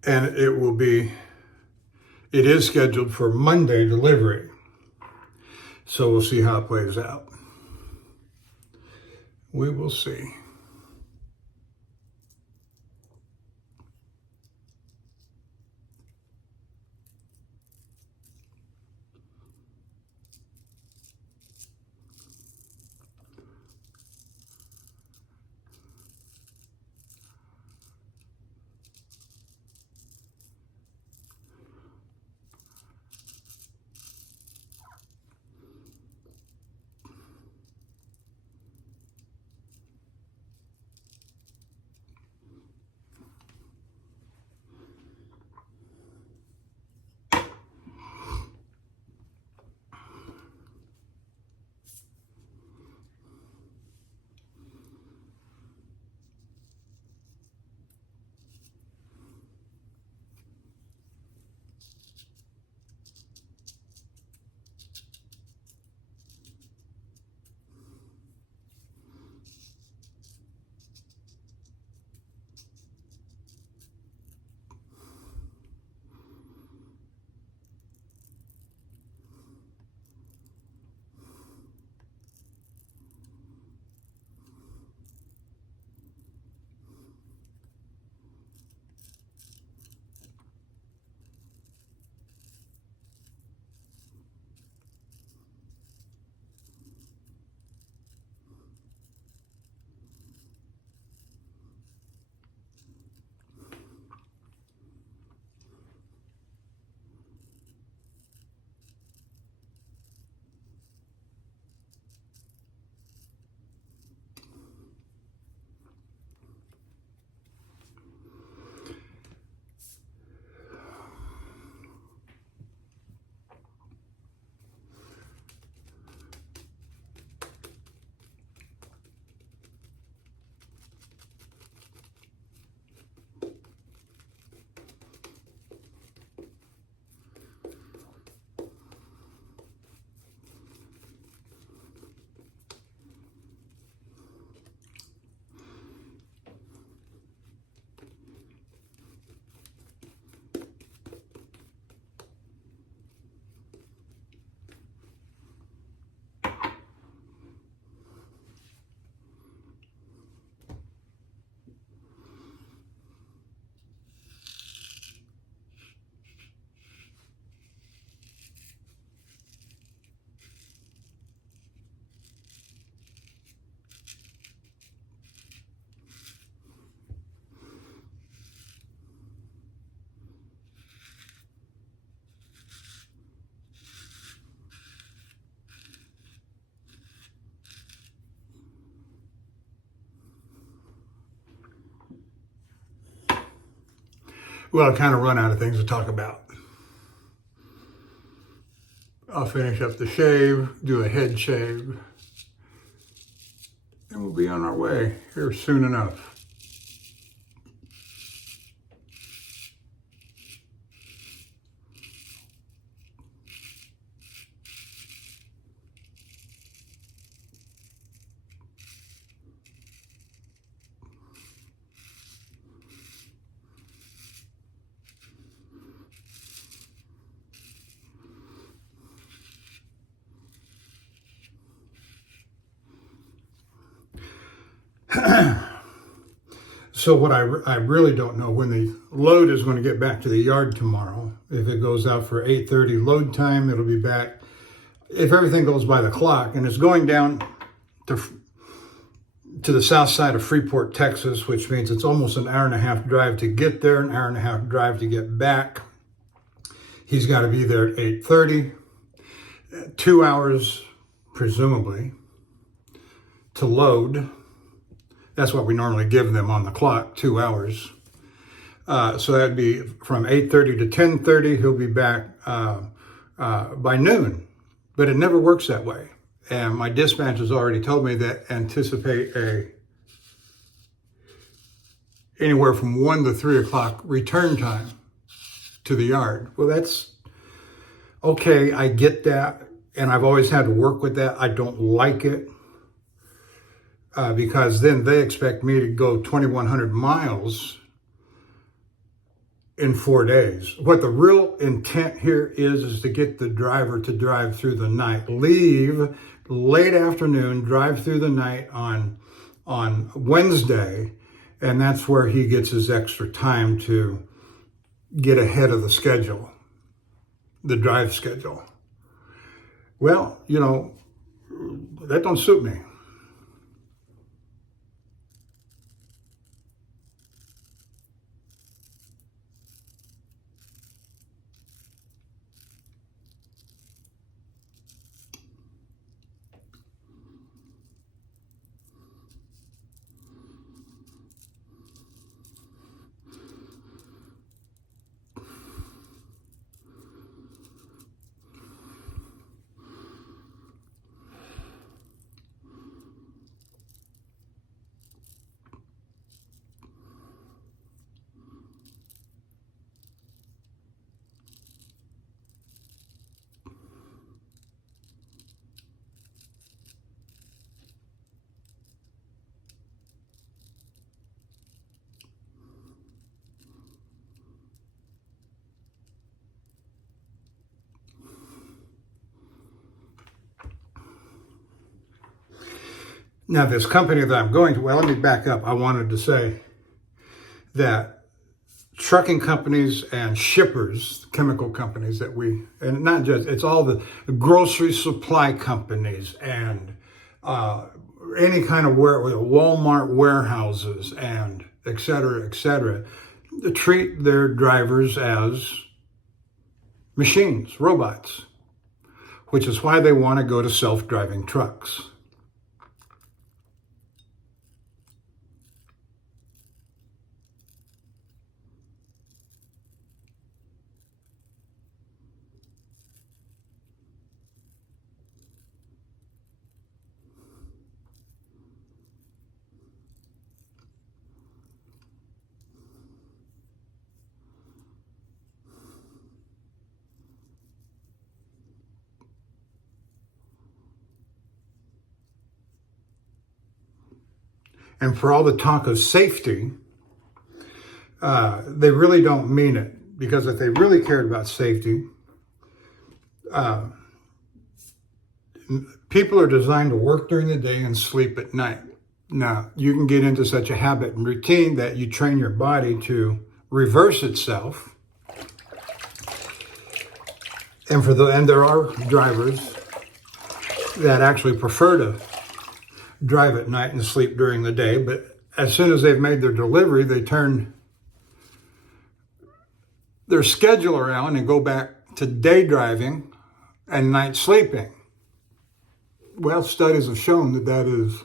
And it is scheduled for Monday delivery. So we'll see how it plays out. We will see. Well, I've kind of run out of things to talk about. I'll finish up the shave, do a head shave, and we'll be on our way here soon enough. So what I really don't know when the load is going to get back to the yard tomorrow. If it goes out for 8:30 load time, it'll be back. If everything goes by the clock, and it's going down to the south side of Freeport, Texas, which means it's almost an hour and a half drive to get there, an hour and a half drive to get back. He's got to be there at 8:30, 2 hours, presumably, to load. That's what we normally give them on the clock, 2 hours. So that'd be from 8:30 to 10:30. He'll be back by noon, but it never works that way. And my dispatch has already told me that anticipate anywhere from 1 to 3 o'clock return time to the yard. Well, that's okay. I get that. And I've always had to work with that. I don't like it because then they expect me to go 2,100 miles in 4 days. What the real intent here is to get the driver to drive through the night. Leave late afternoon, drive through the night on Wednesday, and that's where he gets his extra time to get ahead of the schedule, the drive schedule. Well, that don't suit me. Now, this company that I'm going to, well, let me back up. I wanted to say that trucking companies and shippers, chemical companies and not just, it's all the grocery supply companies and any kind of Walmart warehouses and et cetera, treat their drivers as machines, robots, which is why they want to go to self-driving trucks. And for all the talk of safety, they really don't mean it. Because if they really cared about safety, people are designed to work during the day and sleep at night. Now, you can get into such a habit and routine that you train your body to reverse itself. And there are drivers that actually prefer to drive at night and sleep during the day, but as soon as they've made their delivery, they turn their schedule around and go back to day driving and night sleeping. Well, studies have shown that is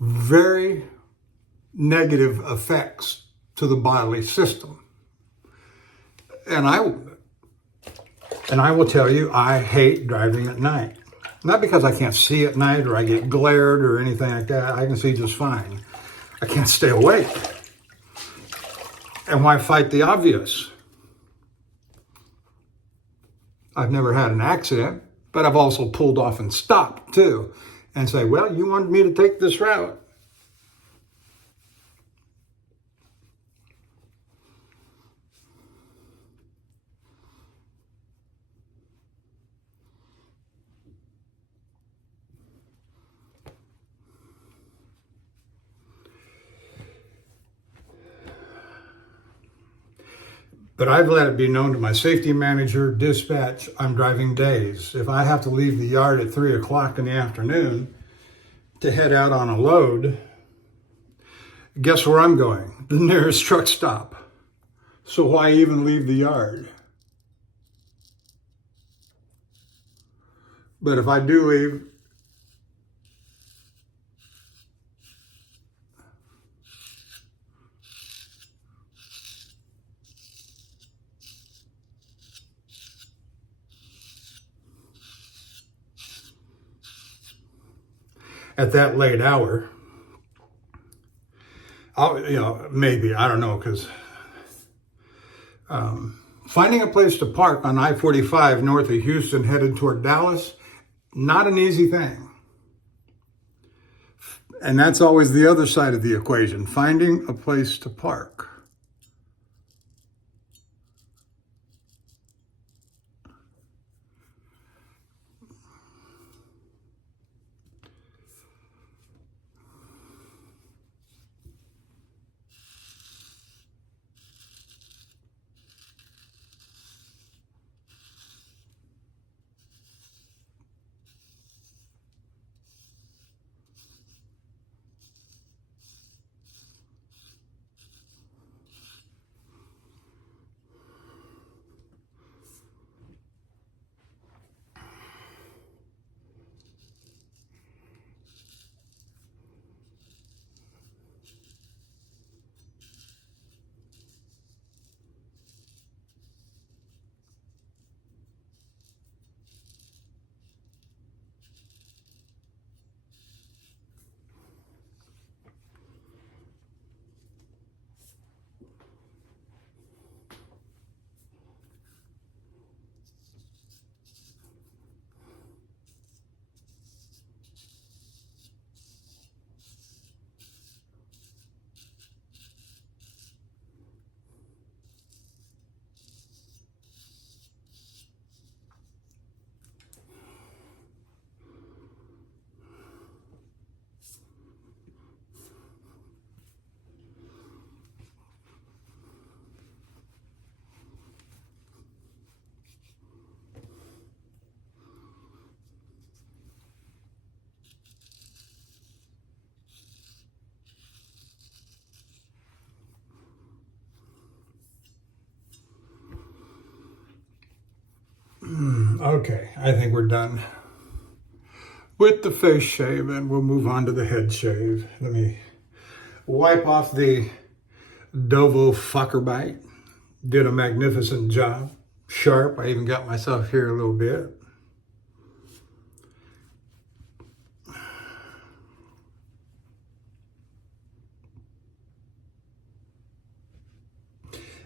very negative effects to the bodily system. And I will tell you, I hate driving at night. Not because I can't see at night or I get glared or anything like that. I can see just fine. I can't stay awake. And why fight the obvious? I've never had an accident, but I've also pulled off and stopped too and say, well, you wanted me to take this route. But I've let it be known to my safety manager, dispatch, I'm driving days. If I have to leave the yard at 3 o'clock in the afternoon to head out on a load, guess where I'm going? The nearest truck stop. So why even leave the yard? But if I do leave, at that late hour, maybe, I don't know, because finding a place to park on I-45 north of Houston headed toward Dallas, not an easy thing. And that's always the other side of the equation, finding a place to park. Okay, I think we're done with the face shave, and we'll move on to the head shave. Let me wipe off the Dovo fucker bite. Did a magnificent job. Sharp. I even got myself here a little bit.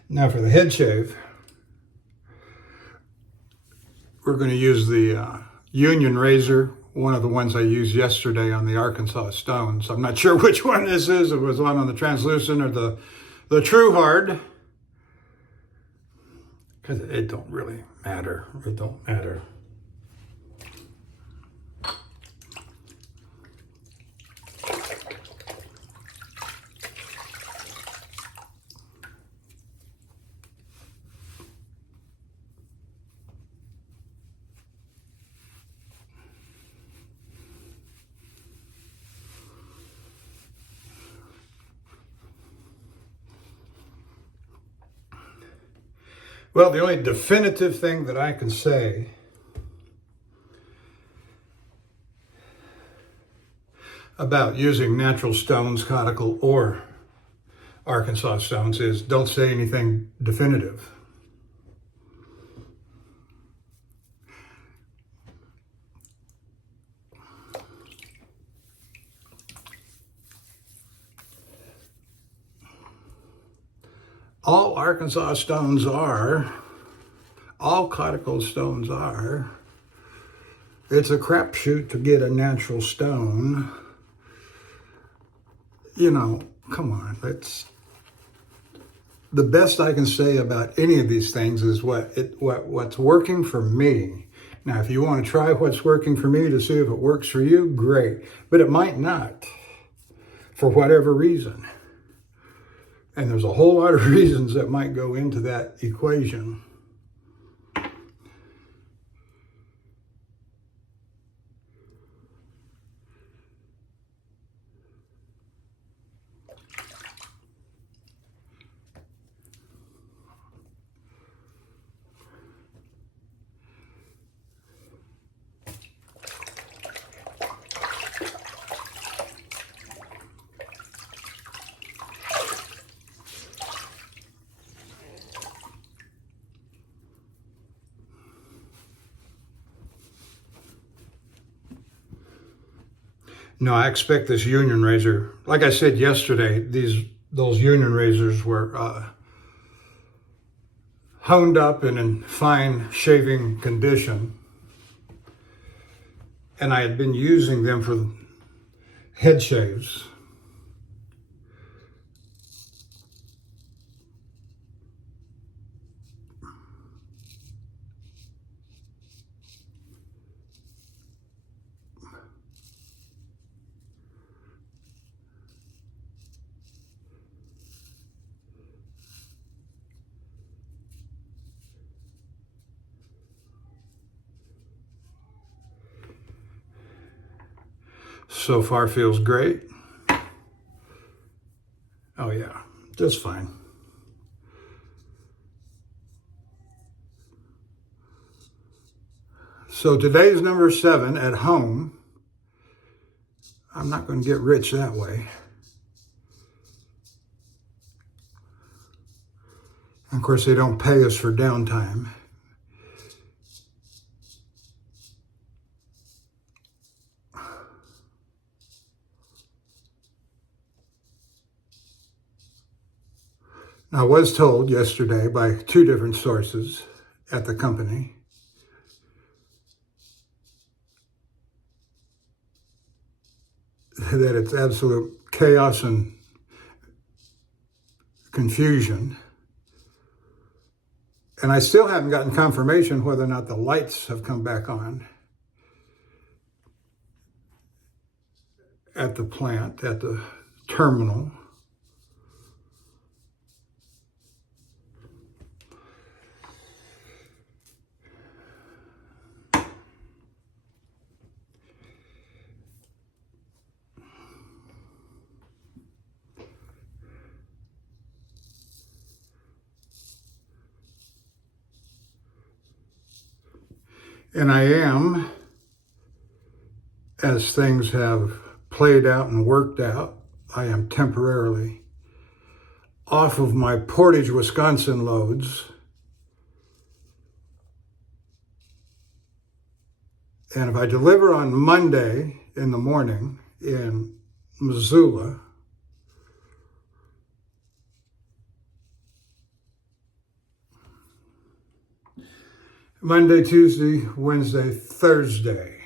Now for the head shave, we're going to use the Union razor, one of the ones I used yesterday on the Arkansas stones. I'm not sure which one this is. It was one on the translucent or the true hard. Because it don't really matter. It don't matter. Well, the only definitive thing that I can say about using natural stones, conical or Arkansas stones, is don't say anything definitive. All Arkansas stones are, all conical stones are, it's a crapshoot to get a natural stone. You know, come on, the best I can say about any of these things is what's working for me. Now, if you want to try what's working for me to see if it works for you, great. But it might not, for whatever reason. And there's a whole lot of reasons that might go into that equation. No, I expect this union razor, like I said yesterday, those union razors were honed up and in fine shaving condition. And I had been using them for head shaves. So far feels great. Oh yeah, just fine. So today's number 7 at home. I'm not going to get rich that way. Of course, they don't pay us for downtime. I was told yesterday by 2 different sources at the company that it's absolute chaos and confusion. And I still haven't gotten confirmation whether or not the lights have come back on at the plant, at the terminal. And I am, as things have played out and worked out, I am temporarily off of my Portage, Wisconsin loads. And if I deliver on Monday in the morning in Missoula, Monday, Tuesday, Wednesday, Thursday,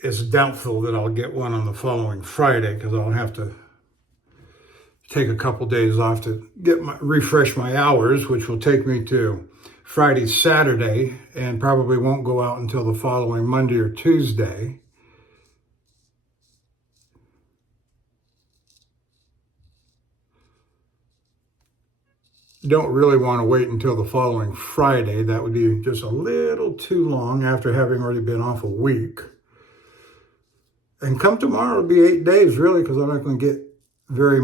it's doubtful that I'll get one on the following Friday because I'll have to take a couple days off to refresh my hours, which will take me to Friday, Saturday, and probably won't go out until the following Monday or Tuesday. Don't really want to wait until the following Friday. That would be just a little too long after having already been off a week. And come tomorrow, it'll be 8 days, really, because I'm not going to get very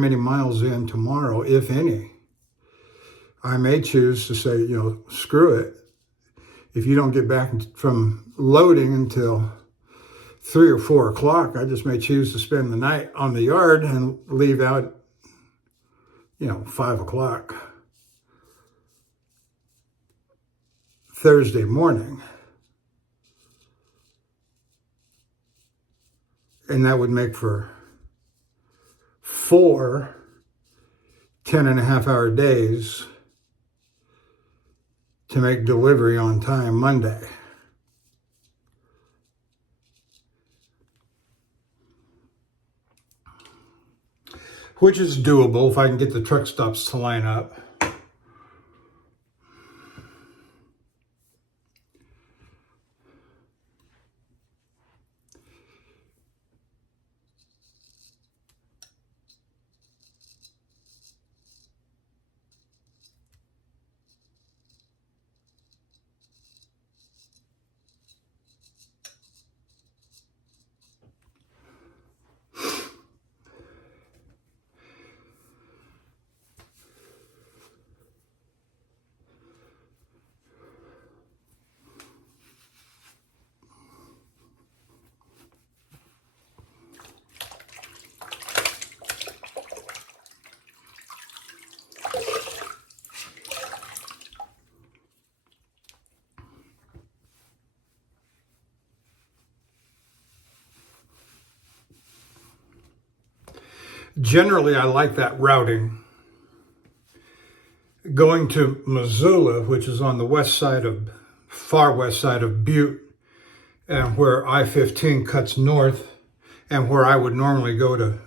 many miles in tomorrow, if any. I may choose to say, screw it. If you don't get back from loading until 3 or 4 o'clock, I just may choose to spend the night on the yard and leave out, 5 o'clock Thursday morning. And that would make for 4 10-and-a-half-hour days to make delivery on time Monday. Which is doable if I can get the truck stops to line up. Generally, I like that routing. Going to Missoula, which is on the far west side of Butte, and where I-15 cuts north, and where I would normally go to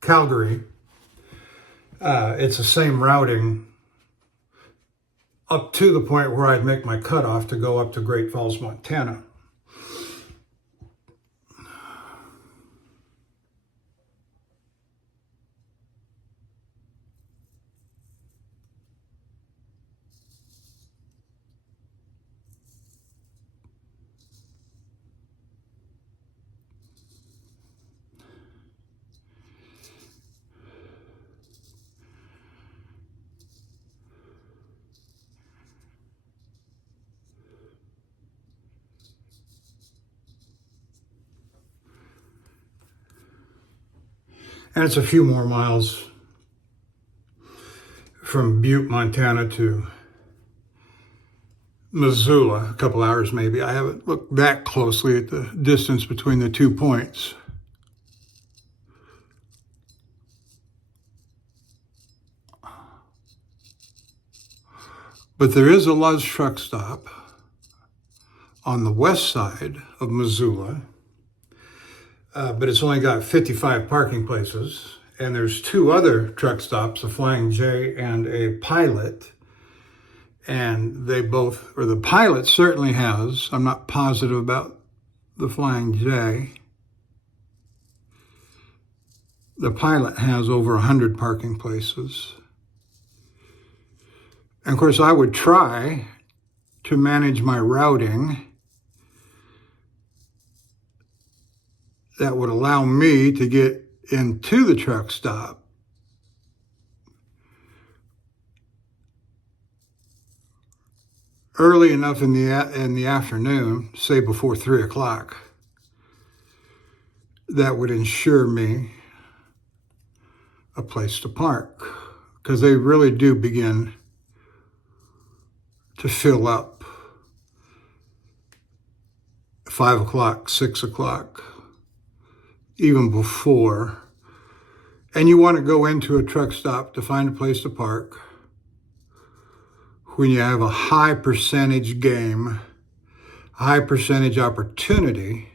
Calgary, it's the same routing up to the point where I'd make my cutoff to go up to Great Falls, Montana. And it's a few more miles from Butte, Montana to Missoula, a couple hours maybe. I haven't looked that closely at the distance between the 2 points. But there is a Love's truck stop on the west side of Missoula, but it's only got 55 parking places. And there's 2 other truck stops, a Flying J and a Pilot. And they both, or the Pilot certainly has, I'm not positive about the Flying J. The Pilot has over 100 parking places. And of course, I would try to manage my routing that would allow me to get into the truck stop early enough in the afternoon, say before 3 o'clock, that would ensure me a place to park, because they really do begin to fill up 5 o'clock, 6 o'clock, even before. And you want to go into a truck stop to find a place to park when you have a high percentage game, high percentage opportunity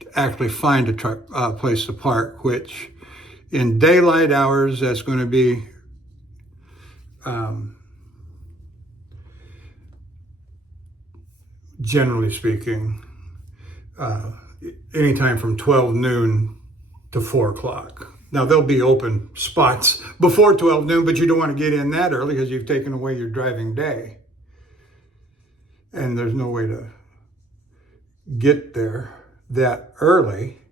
to actually find a place to park, which in daylight hours, that's going to be generally speaking, anytime from 12 noon to 4 o'clock. Now, there'll be open spots before 12 noon, but you don't want to get in that early because you've taken away your driving day. And there's no way to get there that early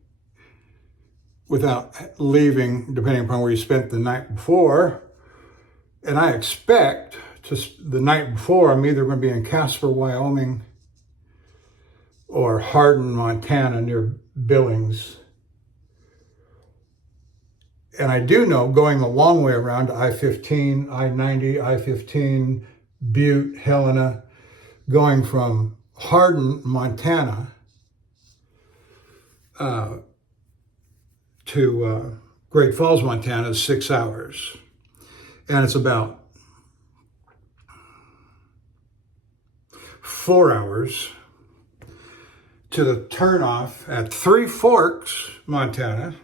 without leaving, depending upon where you spent the night before. And I expect the night before, I'm either going to be in Casper, Wyoming, or Hardin, Montana, near Billings. And I do know, going a long way around to I-15, I-90, I-15, Butte, Helena, going from Hardin, Montana, to Great Falls, Montana, is 6 hours. And it's about 4 hours to the turnoff at Three Forks, Montana,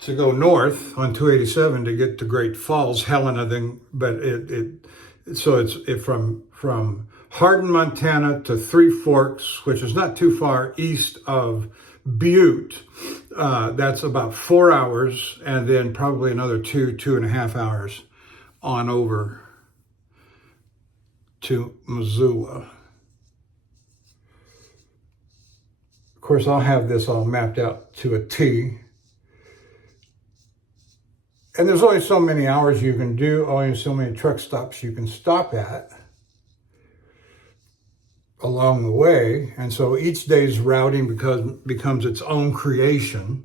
to go north on 287 to get to Great Falls, Helena. Then, but it's from Hardin, Montana to Three Forks, which is not too far east of Butte. That's about 4 hours, and then probably another 2.5 hours on over to Missoula. Of course, I'll have this all mapped out to a T. And there's only so many hours you can do, only so many truck stops you can stop at along the way. And so each day's routing becomes its own creation.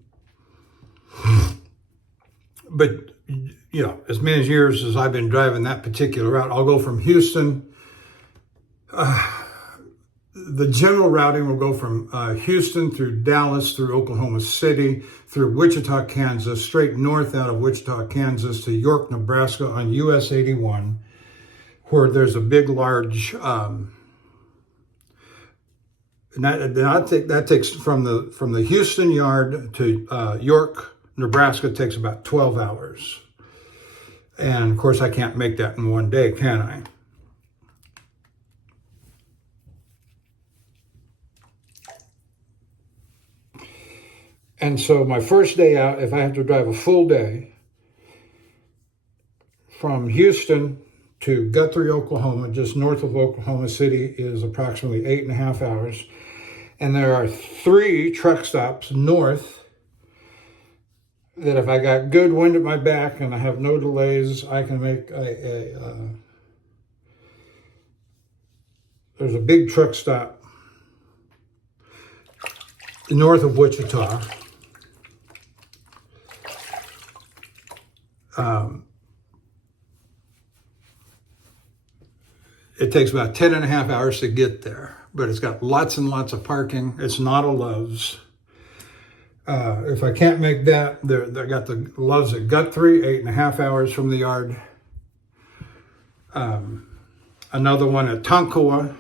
But, you know, as many years as I've been driving that particular route, I'll go from Houston the general routing will go from Houston through Dallas, through Oklahoma City, through Wichita, Kansas, straight north out of Wichita, Kansas to York, Nebraska on US 81, where there's a big, large, and that takes from the Houston yard to York, Nebraska takes about 12 hours. And of course, I can't make that in one day, can I? And so my first day out, if I have to drive a full day from Houston to Guthrie, Oklahoma, just north of Oklahoma City, is approximately 8.5 hours. And there are 3 truck stops north that if I got good wind at my back and I have no delays, I can make there's a big truck stop north of Wichita. It takes about 10.5 hours to get there, but it's got lots and lots of parking. It's not a Love's. If I can't make that, they got the Love's at Guthrie, 8.5 hours from the yard. Another one at Tonkawa,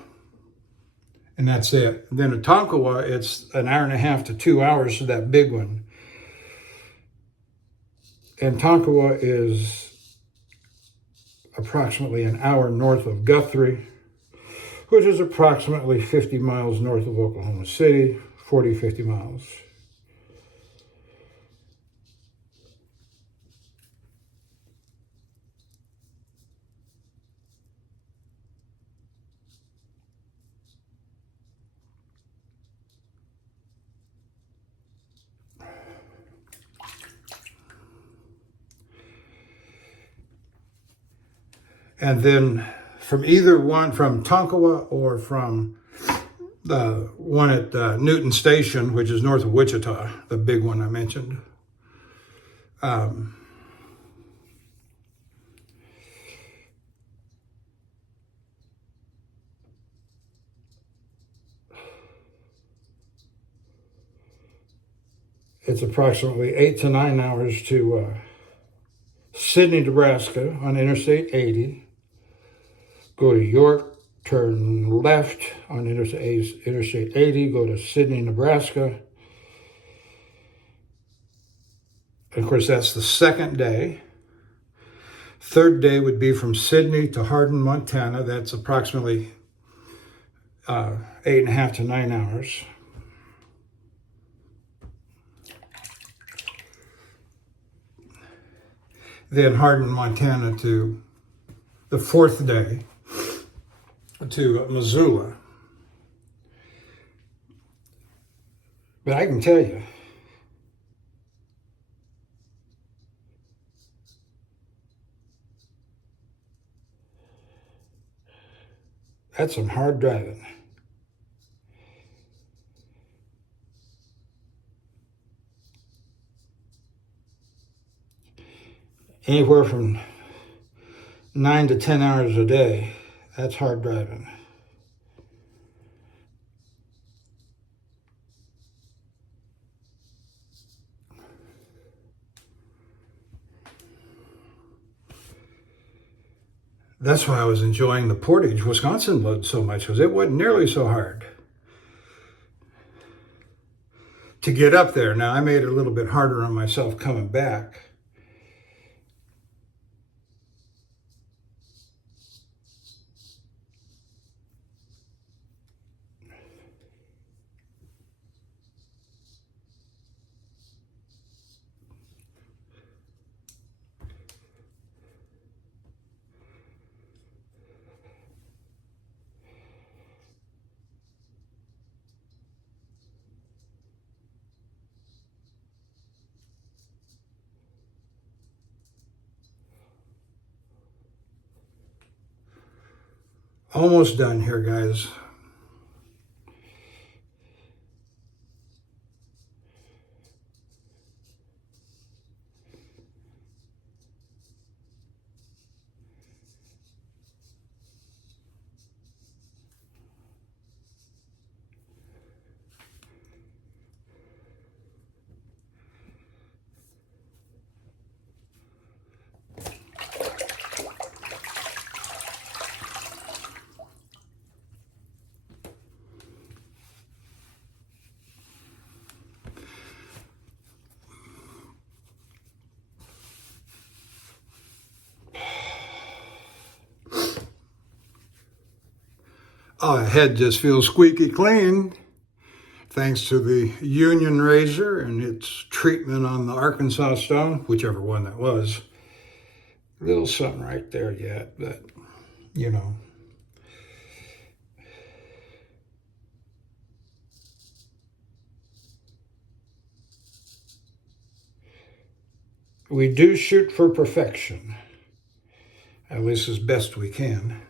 and that's it. Then at Tonkawa, it's 1.5 to 2 hours to that big one. And Tonkawa is approximately an hour north of Guthrie, which is approximately 50 miles north of Oklahoma City, 50 miles. And then from either one, from Tonkawa or from the one at Newton Station, which is north of Wichita, the big one I mentioned, it's approximately 8 to 9 hours to Sidney, Nebraska on Interstate 80. Go to York, turn left on Interstate 80, go to Sidney, Nebraska. And of course, that's the second day. Third day would be from Sidney to Hardin, Montana. That's approximately 8.5 to 9 hours. Then Hardin, Montana to the fourth day to Missoula. But I can tell you, that's some hard driving. Anywhere from 9 to 10 hours a day, that's hard driving. That's why I was enjoying the Portage, Wisconsin load so much, because it wasn't nearly so hard to get up there. Now, I made it a little bit harder on myself coming back. Almost done here, guys. Oh, the head just feels squeaky clean thanks to the Union razor and its treatment on the Arkansas stone, whichever one that was. A little something right there yet, but you know. We do shoot for perfection, at least as best we can.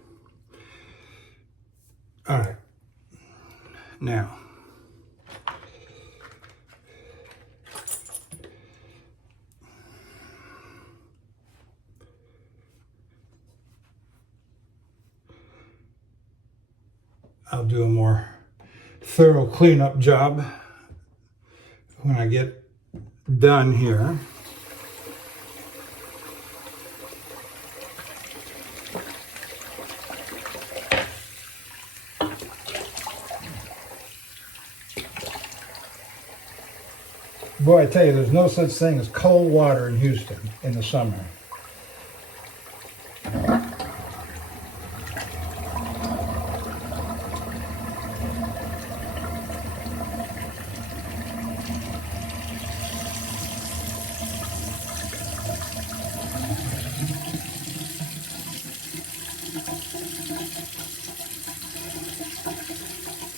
All right, now, I'll do a more thorough cleanup job when I get done here. Boy, I tell you, there's no such thing as cold water in Houston in the summer.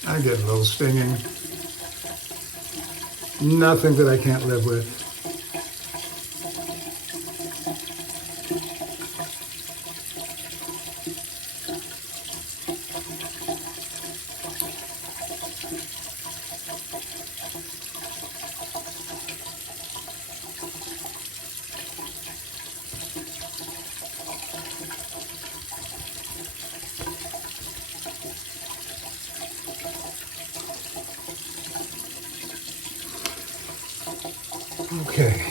I get a little stinging. Nothing that I can't live with. Okay.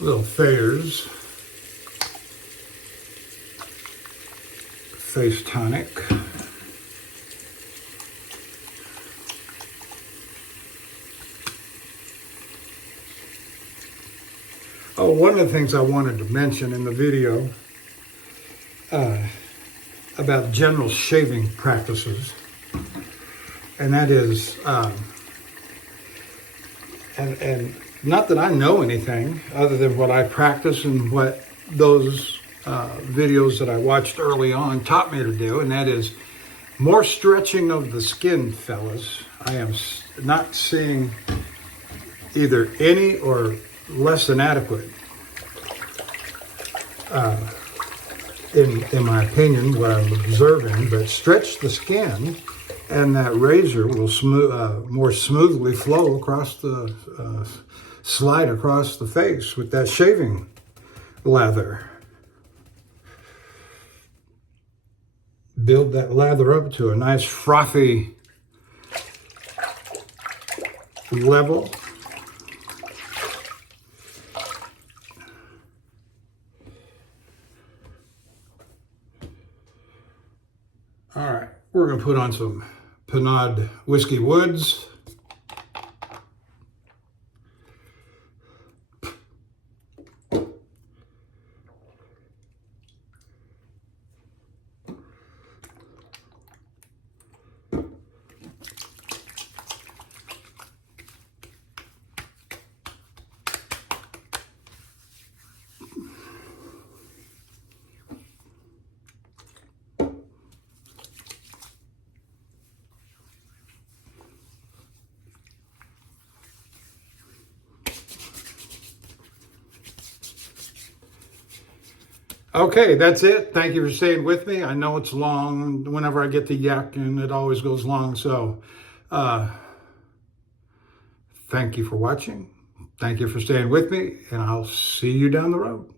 Little Thayer's face tonic. Oh, one of the things I wanted to mention in the video about general shaving practices, and that is, and not that I know anything other than what I practice and what those videos that I watched early on taught me to do, and that is more stretching of the skin, fellas. I am not seeing either any or less than adequate, in my opinion, what I'm observing. But stretch the skin, and that razor will more smoothly flow across the slide across the face with that shaving lather. Build that lather up to a nice frothy level. All right, we're going to put on some Pinaud Whiskey Woods. Okay, that's it. Thank you for staying with me. I know it's long. Whenever I get to yakking, it always goes long. So, thank you for watching. Thank you for staying with me, and I'll see you down the road.